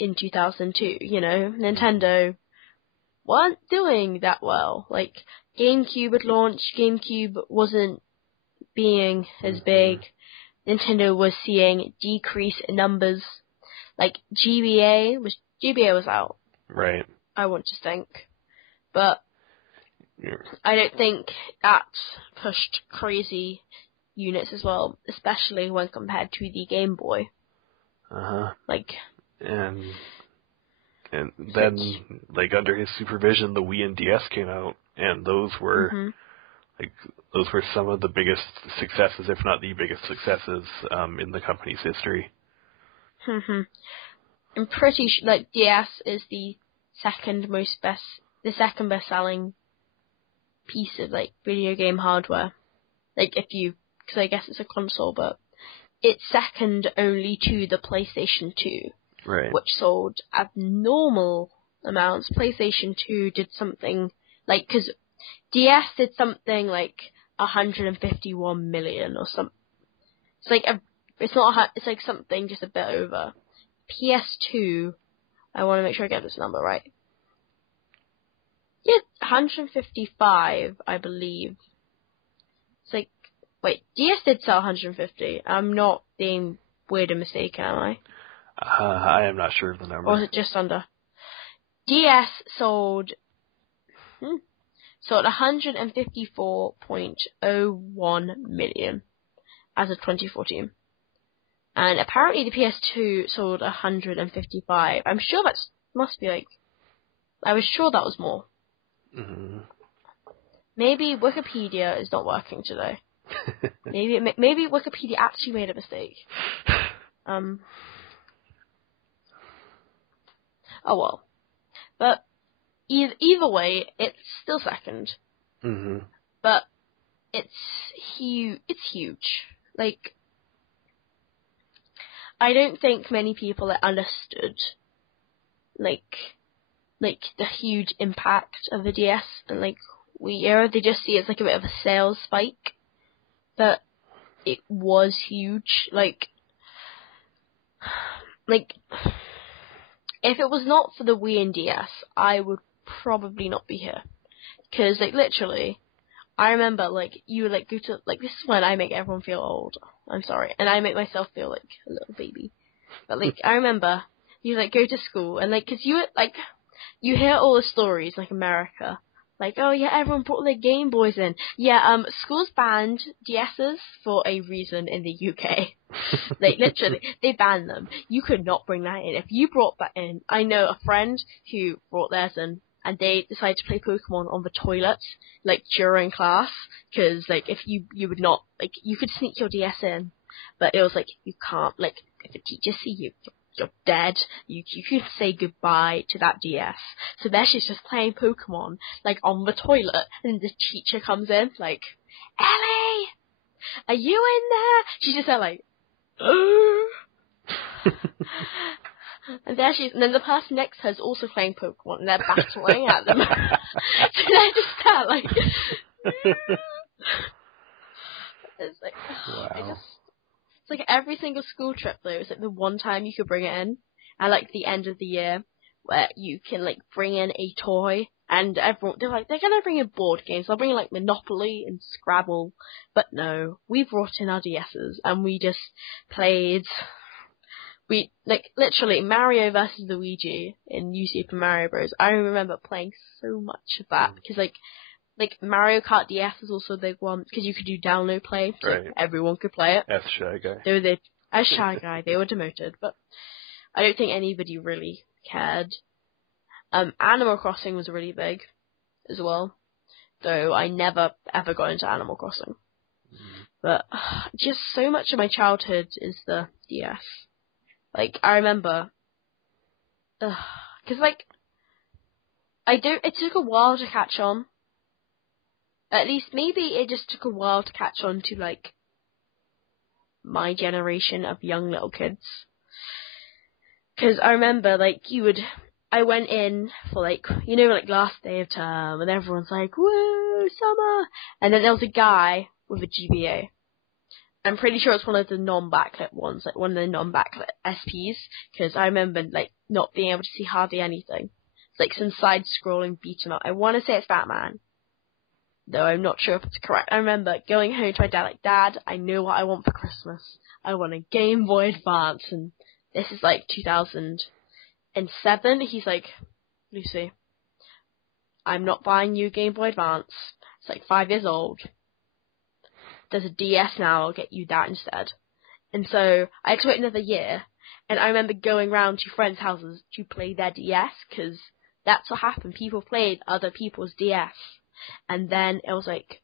in 2002, Nintendo weren't doing that well. GameCube had launched. GameCube wasn't being as big. Nintendo was seeing decrease in numbers. Like GBA was out. Right. I want to think, but Yeah. I don't think that pushed crazy units as well, especially when compared to the Game Boy. Like, and then like under his supervision, the Wii and DS came out, and those were some of the biggest successes, if not the biggest successes, in the company's history. I'm pretty sure like DS is the second best selling piece of like video game hardware. Like because I guess it's a console, but it's second only to the PlayStation 2, right? Which sold abnormal amounts. PlayStation 2 did something like, because DS did something like 151 million or something. It's like it's like something just a bit over. PS2, I want to make sure I get this number right. Yeah, 155, I believe. It's like, wait, DS did sell 150. I'm not being weird and mistaken, am I? I am not sure of the number. Or was it just under? DS sold 154.01 million as of 2014. And apparently the PS2 sold 155. I'm sure that must be like... I was sure that was more. Maybe Wikipedia is not working today. Maybe Wikipedia actually made a mistake. Oh well. But either way, it's still second. But it's huge. Like, I don't think many people understood, like the huge impact of the DS and like Wii era. They just see it as like a bit of a sales spike, but it was huge. Like if it was not for the Wii and DS, I would probably not be here. Because like literally, I remember like you would like go to like, this is when I make everyone feel old. I'm sorry, and I make myself feel like a little baby. But like I remember you like go to school and like, 'cause you like you hear all the stories like America, like, oh yeah, everyone brought their Game Boys in. Yeah, schools banned DS's for a reason in the UK. Like literally, they banned them. You could not bring that in. If you brought that in, I know a friend who brought theirs in, and they decided to play Pokemon on the toilet, like during class, because like if you would not, like, you could sneak your DS in, but it was like you can't, like if the teachers see you, you're dead. You could say goodbye to that DS. So there she's just playing Pokemon, like on the toilet, and the teacher comes in, like, Ellie, are you in there? She's just there like, and then the person next to her is also playing Pokemon, and they're battling at them. So they're just there like, it's like, wow. It's like every single school trip though, it's like the one time you could bring it in, at like the end of the year, where you can like bring in a toy, and everyone, they're gonna bring in board games, they'll bring in like Monopoly and Scrabble, but no, we brought in our DS's, and we just played, like literally Mario versus Luigi in New Super Mario Bros. I remember playing so much of that, because like Mario Kart DS is also a big one, because you could do download play, so right. everyone could play it. As Shy Guy. As Shy Guy, they were demoted, but I don't think anybody really cared. Animal Crossing was really big as well, though I never ever got into Animal Crossing. But just so much of my childhood is the DS. Like, I remember, because like, it took a while to catch on. At least, maybe it just took a while to catch on to, like, my generation of young little kids. Because I remember, like, I went in for, like, you know, like, last day of term, and everyone's like, woo, summer! And then there was a guy with a GBA. I'm pretty sure it's one of the non-backlit ones, like, one of the non-backlit SPs, because I remember, like, not being able to see hardly anything. It's like some side-scrolling beat-em-up. I want to say it's Batman. though I'm not sure if it's correct. I remember going home to my dad, like, Dad, I know what I want for Christmas. I want a Game Boy Advance, and this is like 2007. He's like, Lucy, I'm not buying you a Game Boy Advance. It's like 5 years old. There's a DS now, I'll get you that instead. And so I had to wait another year, and I remember going round to friends' houses to play their DS, because that's what happened. People played other people's DS. And then it was like,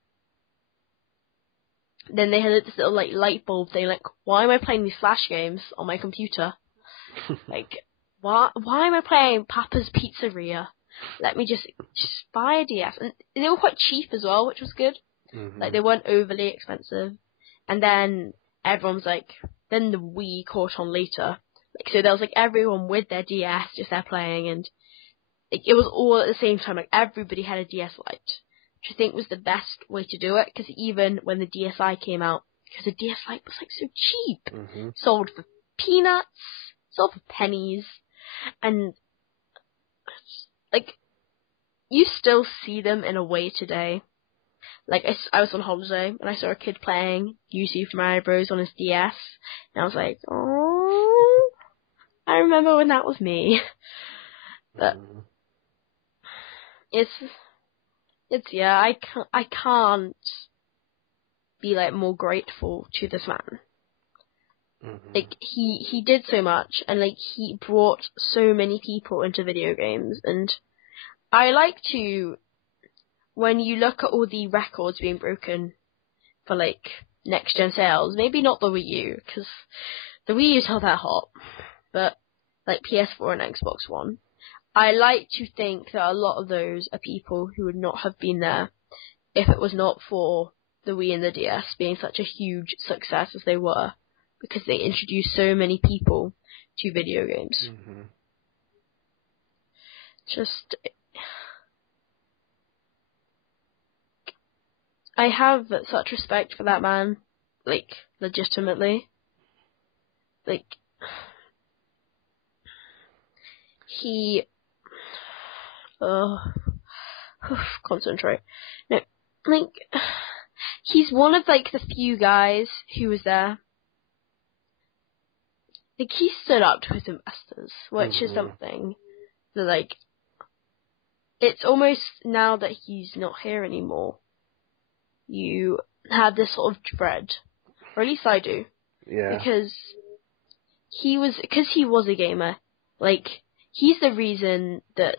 then they had this little like light bulb thing, like, why am I playing these Flash games on my computer? Like, why am I playing Papa's Pizzeria? Let me just buy a DS. And they were quite cheap as well, which was good. Mm-hmm. Like, they weren't overly expensive. And then everyone's like, then the Wii caught on later. Like, so there was like everyone with their DS just there playing, and it was all at the same time. Like, everybody had a DS Lite, which I think was the best way to do it, because even when the DSi came out, because the DS Lite was like so cheap, sold for peanuts, sold for pennies, and like, you still see them in a way today. Like, I was on holiday, and I saw a kid playing New Super Mario Bros. On his DS, and I was like, oh, I remember when that was me. But it's yeah, I can't be like more grateful to this man. Like, he did so much, and like, he brought so many people into video games, and I like to, when you look at all the records being broken for like next gen sales, maybe not the Wii U, because the Wii U's not that hot, but like PS4 and Xbox One, I like to think that a lot of those are people who would not have been there if it was not for the Wii and the DS being such a huge success as they were, because they introduced so many people to video games. Just, I have such respect for that man, like, legitimately. Like, he, concentrate. No, like, he's one of, like, the few guys who was there. Like, he stood up to his investors, which is something that, like, it's almost, now that he's not here anymore, you have this sort of dread, or at least I do. Yeah. Because he was a gamer. Like, he's the reason that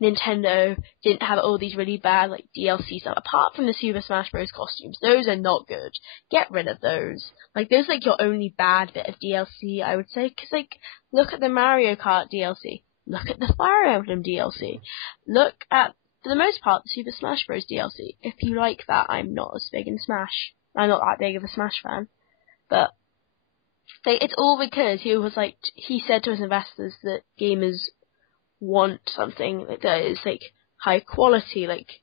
Nintendo didn't have all these really bad, like, DLC stuff, apart from the Super Smash Bros. Costumes. Those are not good. Get rid of those. Like, those are, like, your only bad bit of DLC, I would say. Because, like, look at the Mario Kart DLC. Look at the Fire Emblem DLC. Look at, for the most part, the Super Smash Bros. DLC. If you like that, I'm not as big in Smash. I'm not that big of a Smash fan. But it's all because he was like, he said to his investors that gamers want something that is like high quality. Like,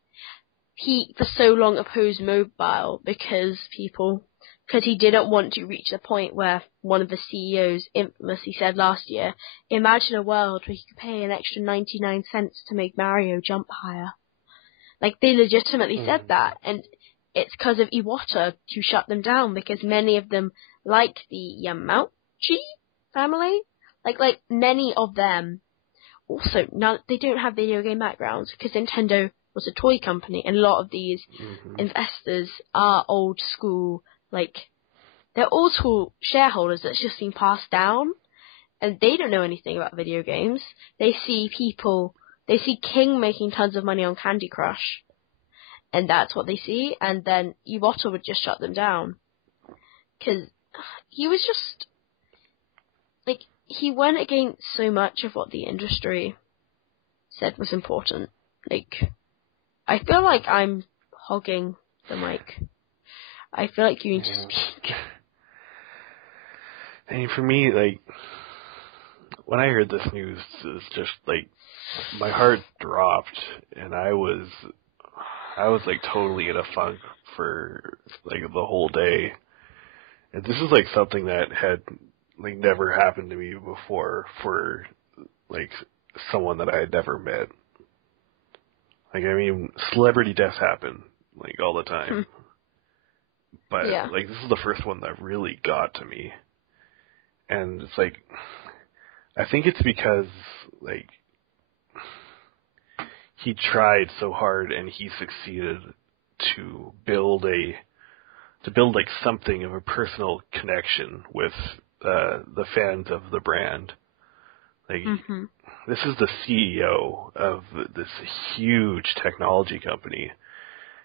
he for so long opposed mobile because he didn't want to reach the point where one of the CEOs infamously said last year, imagine a world where you could pay an extra 99 cents to make Mario jump higher. Like, they legitimately said that, and it's because of Iwata to shut them down, because many of them, like the Yamauchi family, like many of them, also, they don't have video game backgrounds, because Nintendo was a toy company, and a lot of these investors are old school, like, they're old school shareholders that's just been passed down, and they don't know anything about video games. They see King making tons of money on Candy Crush, and that's what they see, and then Iwata would just shut them down. Because he was just, like, he went against so much of what the industry said was important. Like, I feel like I'm hogging the mic. I feel like you need to speak. And for me, like, when I heard this news, it was just, like, my heart dropped, and I was like totally in a funk for like the whole day. And this is like something that had like never happened to me before for like someone that I had never met. Like, I mean, celebrity deaths happen, like all the time. But Yeah. like this is the first one that really got to me. And it's like I think it's because like he tried so hard and he succeeded to build like something of a personal connection with the fans of the brand. Like this is the CEO of this huge technology company,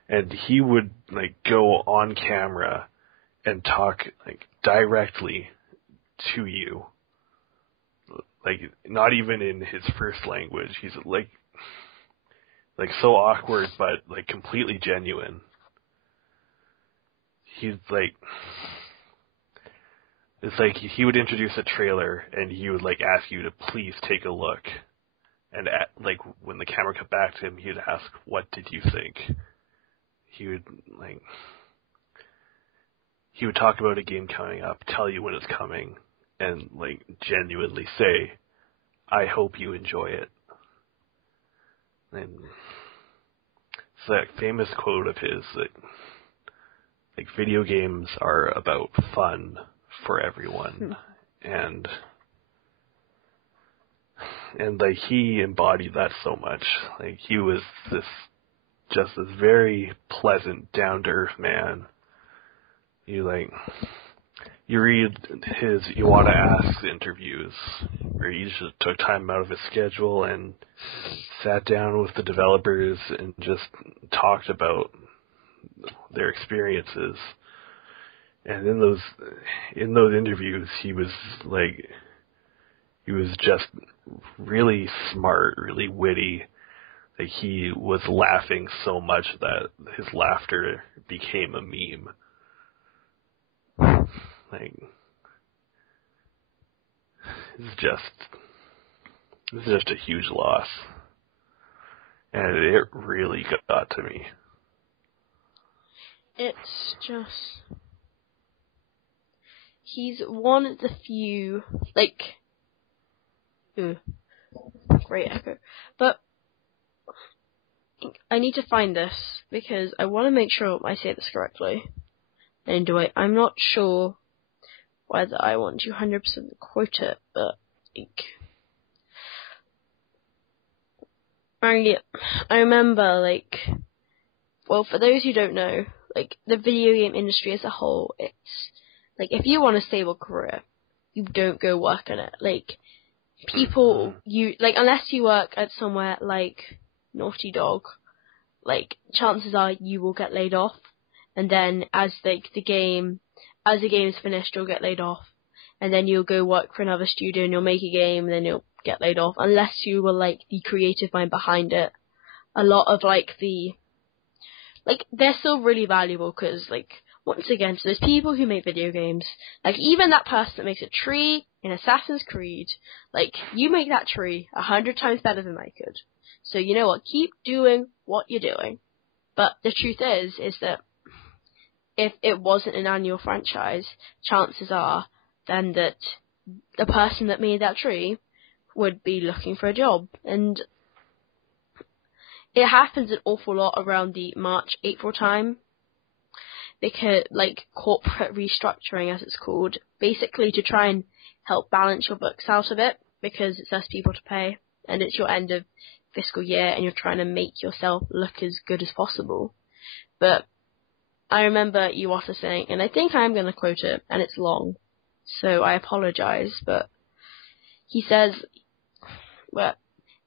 and he would like go on camera and talk like directly to you, like not even in his first language. He's like so awkward, but like completely genuine. He's like, it's like he would introduce a trailer and he would like ask you to please take a look, and like when the camera cut back to him, he'd ask, "What did you think?" He would talk about a game coming up, tell you when it's coming, and like genuinely say, "I hope you enjoy it." And it's that famous quote of his that like video games are about fun for everyone, and like he embodied that so much. Like he was this very pleasant, down to earth man. You read his Iwata Asks interviews where he just took time out of his schedule and sat down with the developers and just talked about their experiences. And in those interviews, he was just really smart, really witty. Like he was laughing so much that his laughter became a meme. Like it's just a huge loss, and it really got to me. It's just he's one of the few like great echo. But I need to find this because I want to make sure I say this correctly. And I'm not sure whether I want to 100% quote it, but I remember well, for those who don't know, the video game industry as a whole, it's if you want a stable career, you don't go work in it. People, unless you work at somewhere like Naughty Dog, chances are you will get laid off, and then as the game is finished, you'll get laid off, and then you'll go work for another studio and you'll make a game, and then you'll get laid off, unless you were the creative mind behind it. A lot of they're still really valuable because once again, so there's people who make video games, even that person that makes a tree in Assassin's Creed, you make that tree 100 times better than I could. So you know what? Keep doing what you're doing. But the truth is that if it wasn't an annual franchise, chances are then that the person that made that tree would be looking for a job. And it happens an awful lot around the March, April time. Because, corporate restructuring, as it's called, basically to try and help balance your books out of it, because it's less people to pay, and it's your end of fiscal year, and you're trying to make yourself look as good as possible. But I remember Iwata saying, and I think I'm going to quote it, and it's long, so I apologize, but he says, well,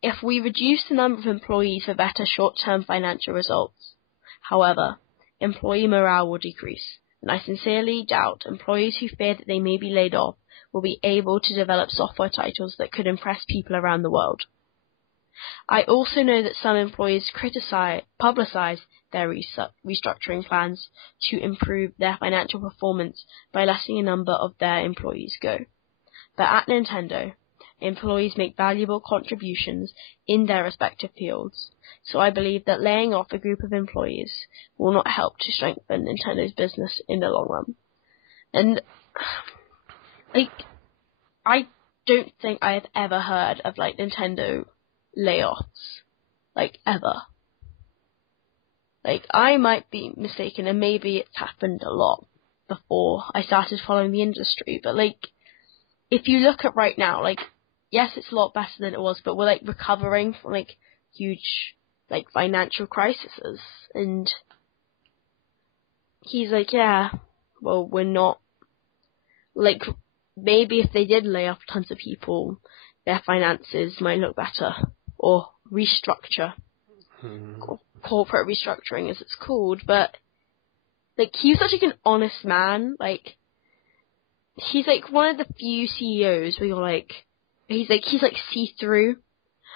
if we reduce the number of employees for better short-term financial results, however, employee morale will decrease, and I sincerely doubt employees who fear that they may be laid off will be able to develop software titles that could impress people around the world. I also know that some employees publicize their restructuring plans to improve their financial performance by letting a number of their employees go. But at Nintendo, employees make valuable contributions in their respective fields, so I believe that laying off a group of employees will not help to strengthen Nintendo's business in the long run. And, I don't think I have ever heard of, Nintendo layoffs. Ever. Like, I might be mistaken, and maybe it's happened a lot before I started following the industry, but, like, if you look at right now, like, yes, it's a lot better than it was, but we're, like, recovering from, like, huge, like, financial crises, and he's like, yeah, well, we're not, like, maybe if they did lay off tons of people, their finances might look better, or restructure. Corporate restructuring, as it's called, but, like, he was such, like, an honest man, like, he's, like, one of the few CEOs where you're, like, he's, like, see-through,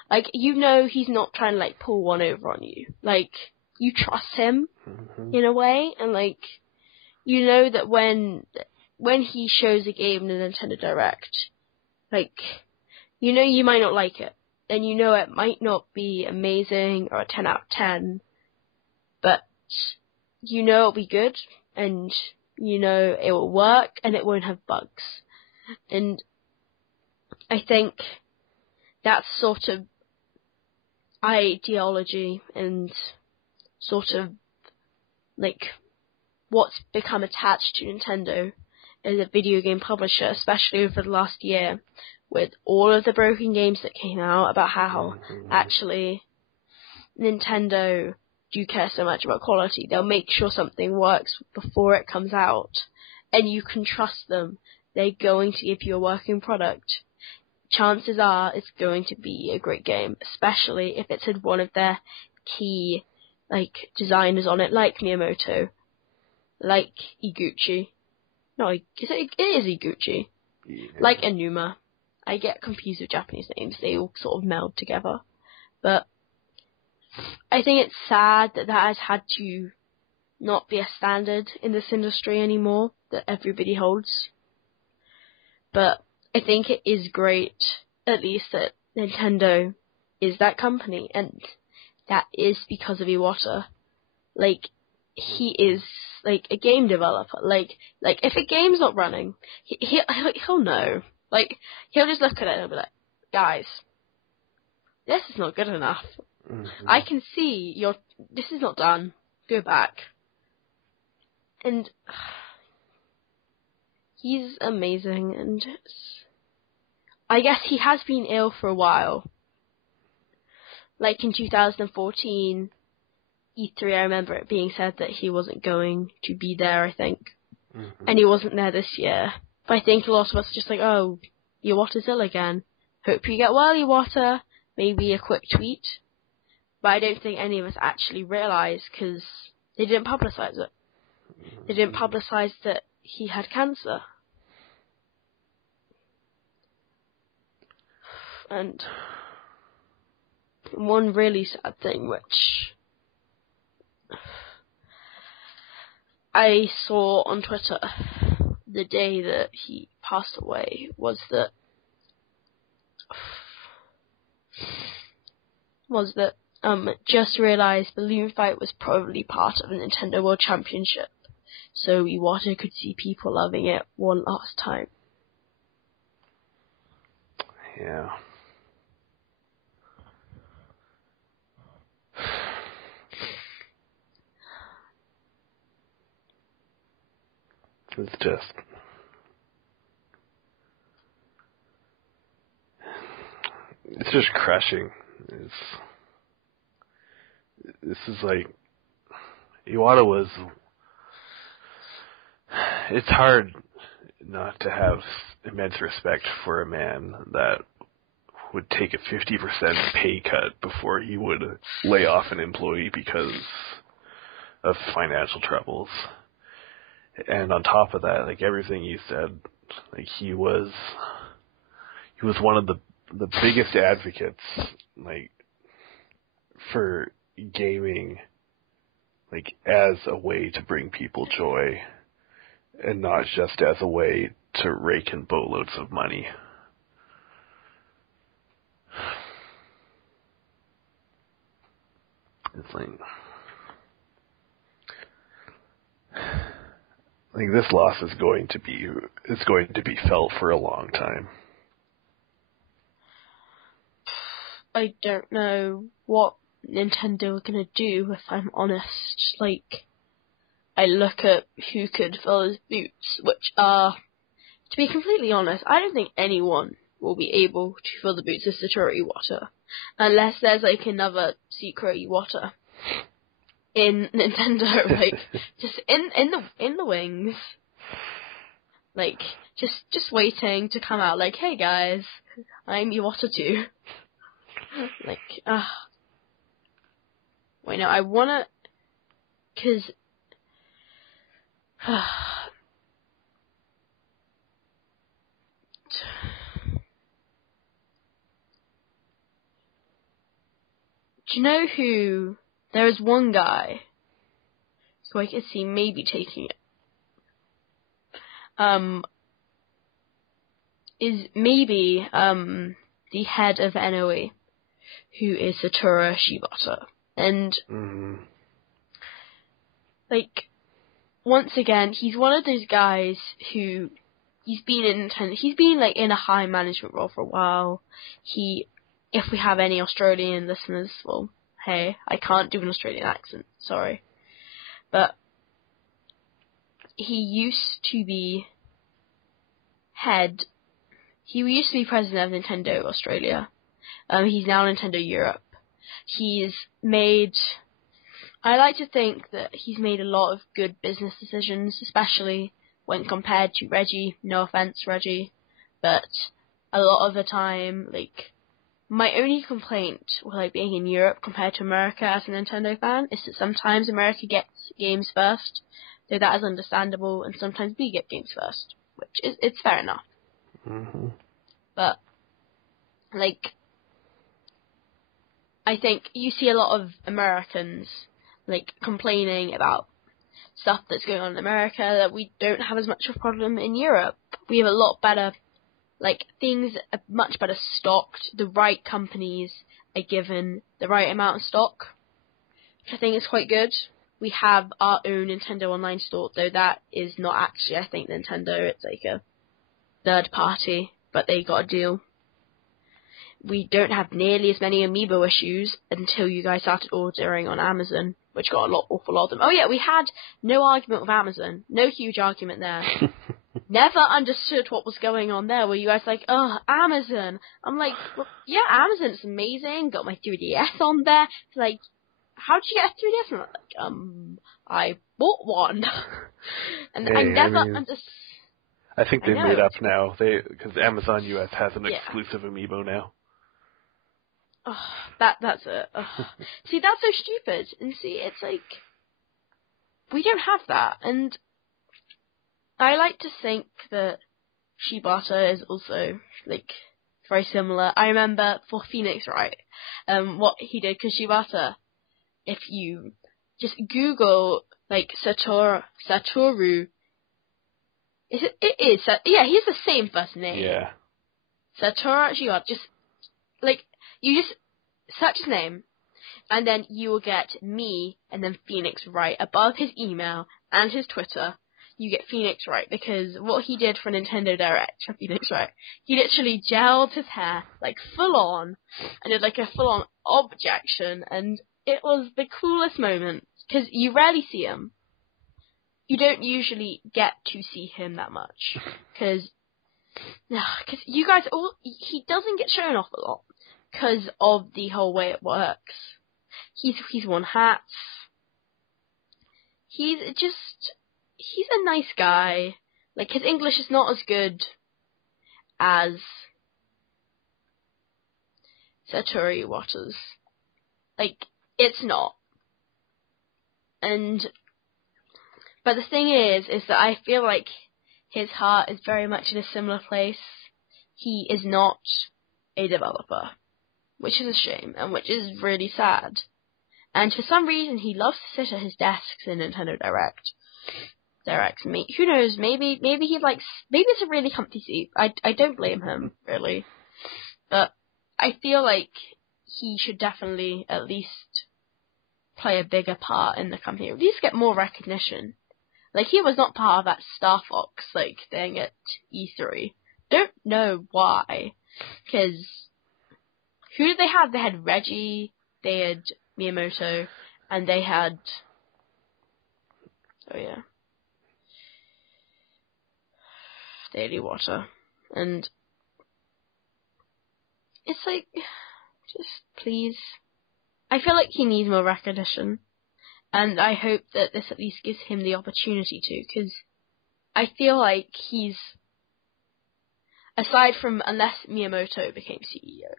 like, you know he's not trying to, like, pull one over on you, like, you trust him, in a way, and, like, you know that when he shows a game in the Nintendo Direct, like, you know you might not like it, and you know it might not be amazing or a 10 out of 10, but you know it'll be good, and you know it will work, and it won't have bugs. And I think that's sort of ideology and sort of, like, what's become attached to Nintendo as a video game publisher, especially over the last year, with all of the broken games that came out, about how actually Nintendo do care so much about quality. They'll make sure something works before it comes out, and you can trust them. They're going to give you a working product. Chances are it's going to be a great game, especially if it's had one of their key, like, designers on it, like Miyamoto, like Iguchi. No, it is Iguchi. Yeah. Like Enuma. I get confused with Japanese names. They all sort of meld together. But I think it's sad that has had to not be a standard in this industry anymore, that everybody holds. But I think it is great, at least, that Nintendo is that company, and that is because of Iwata. Like, he is, like, a game developer. Like if a game's not running, he'll know. Like, he'll just look at it and he'll be like, guys, this is not good enough. I can see this is not done. Go back. And he's amazing, and I guess he has been ill for a while. Like in 2014, E3, I remember it being said that he wasn't going to be there, I think. And he wasn't there this year. But I think a lot of us are just like, oh, Iwata's ill again. Hope you get well, Iwata. Maybe a quick tweet. But I don't think any of us actually realised, because they didn't publicise it. They didn't publicise that he had cancer. And one really sad thing, which I saw on Twitter the day that he passed away, was that just realised Balloon Fight was probably part of a Nintendo World Championship, so Iwata could see people loving it one last time. Yeah. It's just crushing. This is like, Iwata it's hard not to have immense respect for a man that would take a 50% pay cut before he would lay off an employee because of financial troubles. And on top of that, like, everything you said, like, he was one of the biggest advocates, like, for gaming, like, as a way to bring people joy, and not just as a way to rake in boatloads of money. It's like this loss is going to be felt for a long time. I don't know what Nintendo are gonna do, if I'm honest. Like, I look at who could fill his boots, which are, to be completely honest, I don't think anyone will be able to fill the boots of Satoru Iwata, unless there's like another secret Iwata in Nintendo, like just in the wings, like just waiting to come out. Like, hey guys, I'm Iwata too. Like, wait, no, I wanna, cause. Do you know who? There is one guy who I could see maybe taking it. Is maybe the head of NOE, who is Satoru Iwata, and like, once again, he's one of those guys who he's been like in a high management role for a while. If we have any Australian listeners, well, hey, I can't do an Australian accent, sorry. But he used to be president of Nintendo Australia. He's now Nintendo Europe. I like to think that he's made a lot of good business decisions, especially when compared to Reggie. No offense, Reggie. But a lot of the time, like, my only complaint with like being in Europe compared to America as a Nintendo fan is that sometimes America gets games first, so that is understandable, and sometimes we get games first, which it's fair enough. Mm-hmm. But like, I think you see a lot of Americans like complaining about stuff that's going on in America that we don't have as much of a problem in Europe. We have a lot better. Like, things are much better stocked. The right companies are given the right amount of stock, which I think is quite good. We have our own Nintendo Online store, though that is not actually, I think, Nintendo. It's like a third party, but they got a deal. We don't have nearly as many amiibo issues until you guys started ordering on Amazon, which got awful lot of them. Oh yeah, we had no argument with Amazon. No huge argument there. Never understood what was going on there. Were you guys like, oh, Amazon? I'm like, well, yeah, Amazon's amazing. Got my 3DS on there. It's like, how did you get a 3DS? And I'm like, I bought one. And I never understood. I think they made up now. Because Amazon US has an exclusive amiibo now. Oh, that's it. See, that's so stupid. And see, it's like, we don't have that. And I like to think that Shibata is also, like, very similar. I remember for Phoenix Wright, what he did, because Shibata, if you just Google, like, Satoru, he's the same first name. Yeah. Satoru Iwata, just, like, you just search his name, and then you will get me, and then Phoenix Wright above his email and his Twitter. You get Phoenix Wright, because what he did for Nintendo Direct for Phoenix Wright, he literally gelled his hair, like, full on, and did, like, a full-on objection, and it was the coolest moment, because you rarely see him. You don't usually get to see him that much, because you guys he doesn't get shown off a lot, because of the whole way it works. He's worn hats. He's a nice guy. Like, his English is not as good as Satoru Iwata's. Like, it's not. But the thing is that I feel like his heart is very much in a similar place. He is not a developer, which is a shame, and which is really sad. And for some reason, he loves to sit at his desks in Nintendo Direct. Who knows? Maybe it's a really comfy seat. I don't blame him, really. But I feel like he should definitely at least play a bigger part in the company. At least get more recognition. Like, he was not part of that Star Fox, like, thing at E3. Don't know why. Because who did they have? They had Reggie. They had Miyamoto, and they had, they had Iwata, and it's like, just please. I feel like he needs more recognition, and I hope that this at least gives him the opportunity to, because I feel like he's, aside from, unless Miyamoto became CEO,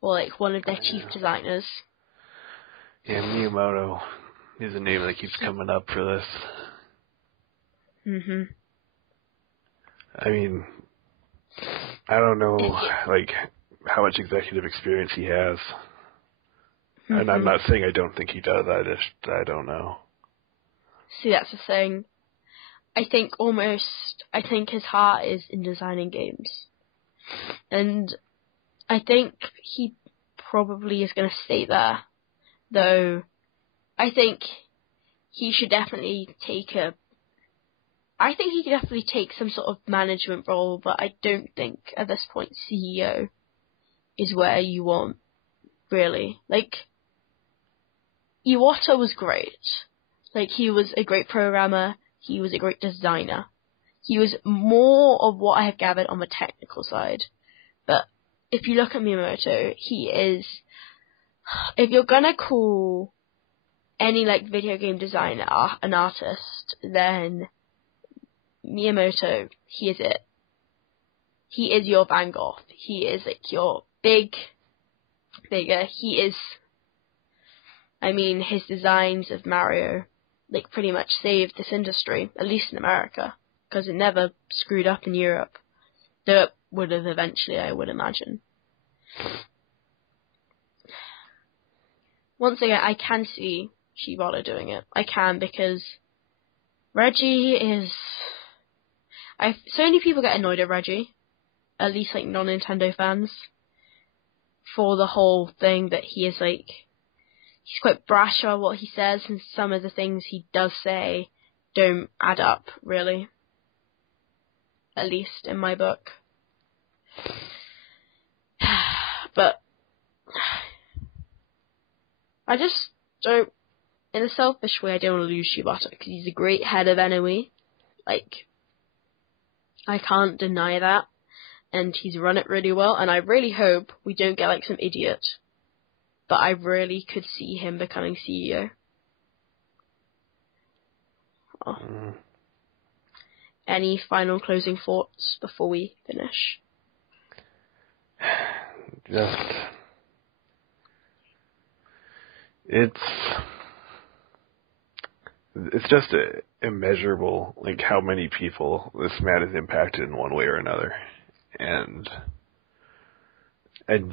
or like one of their chief designers. Yeah, Miyamoto is a name that keeps coming up for this. Mhm. I mean, I don't know, like, how much executive experience he has. And I'm not saying I don't think he does, I don't know. See, that's the thing. I think his heart is in designing games. And I think he probably is going to stay there. Though, I think he should definitely take some sort of management role, but I don't think at this point CEO is where you want, really. Like, Iwata was great. Like, he was a great programmer, he was a great designer. He was more of what I have gathered on the technical side. But if you look at Miyamoto, he is, if you're gonna call any like video game designer an artist, then Miyamoto, he is it. He is your Van Gogh. He is like your bigger. He is, I mean, his designs of Mario, like, pretty much saved this industry, at least in America, because it never screwed up in Europe. Though it would have eventually, I would imagine. Once again, I can see Shibata doing it. I can, because Reggie is... so many people get annoyed at Reggie, at least like non-Nintendo fans, for the whole thing that he is like... He's quite brash about what he says, and some of the things he does say don't add up, really. At least in my book. But I just don't, in a selfish way, I don't want to lose Shibata, because he's a great head of NOE. Like, I can't deny that. And he's run it really well, and I really hope we don't get like some idiot. But I really could see him becoming CEO. Oh. Any final closing thoughts before we finish? It's just immeasurable, like, how many people this man has impacted in one way or another. And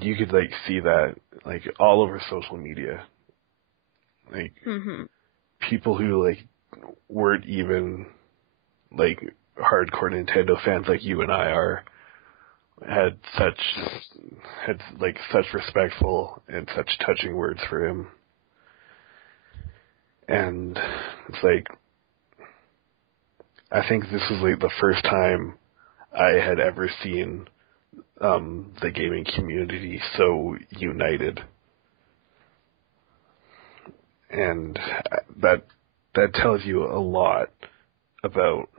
you could, like, see that, like, all over social media. Like, people who, like, weren't even, like, hardcore Nintendo fans like you and I are, had such respectful and such touching words for him. And it's like, I think this was like the first time I had ever seen the gaming community so united. And that tells you a lot about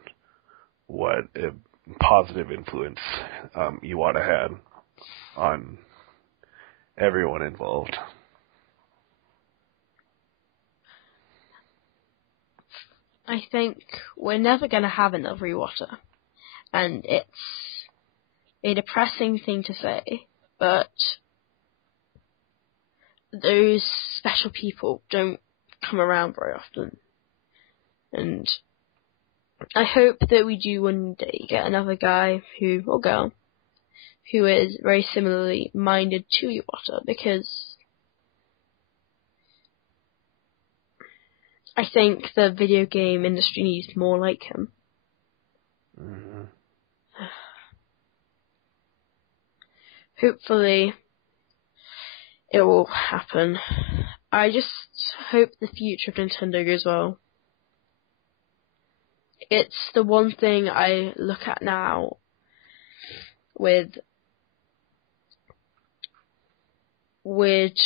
what a positive influence Iwata had on everyone involved. I think we're never going to have another Iwata. And it's a depressing thing to say, but those special people don't come around very often. And I hope that we do one day get another guy or girl who is very similarly minded to Iwata, because I think the video game industry needs more like him. Hopefully it will happen. I just hope the future of Nintendo goes well. It's the one thing I look at now with weird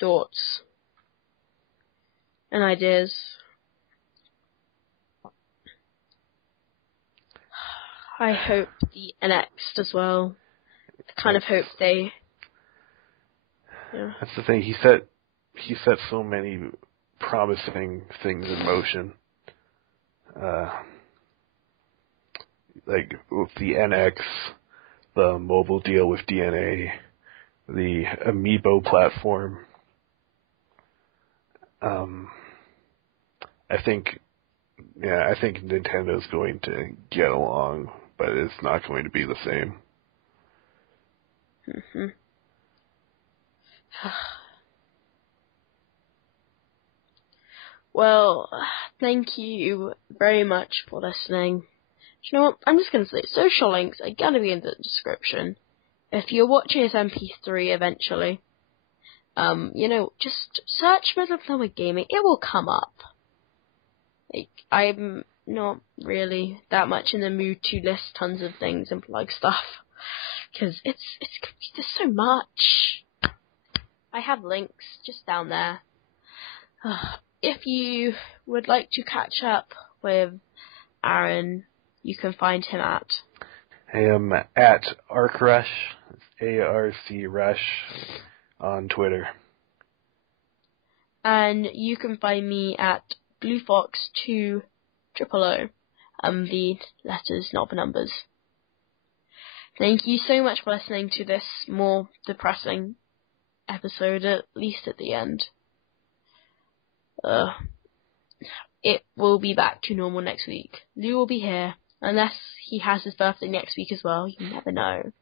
thoughts, and ideas. I hope the NX as well. I kind of hope they. Yeah. That's the thing. He set so many promising things in motion. Like with the NX, the mobile deal with DNA, the Amiibo platform. I think Nintendo's going to get along, but it's not going to be the same. Mm-hmm. Well, thank you very much for listening. You know what? I'm just going to say, social links are going to be in the description. If you're watching this MP3 eventually, just search Middle Flower Gaming. It will come up. Like, I'm not really that much in the mood to list tons of things and plug stuff. Because there's so much. I have links just down there. If you would like to catch up with Aaron, you can find him at... I am at ArcRush, A-R-C Rush, on Twitter. And you can find me at BlueFox2000, the letters, not the numbers. Thank you so much for listening to this more depressing episode, at least at the end. It will be back to normal next week. Lou will be here, unless he has his birthday next week as well. You never know.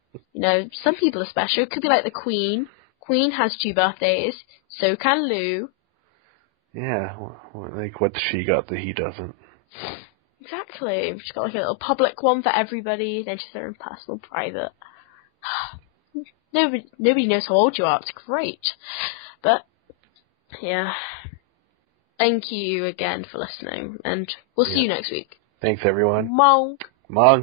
Some people are special. It could be like the Queen. Queen has 2 birthdays, so can Lou. Yeah, like what's she got that he doesn't? Exactly. She's got like a little public one for everybody, then she's her own personal private. Nobody knows how old you are. It's great. But, yeah. Thank you again for listening, and we'll see you next week. Thanks, everyone. Monk. Mong.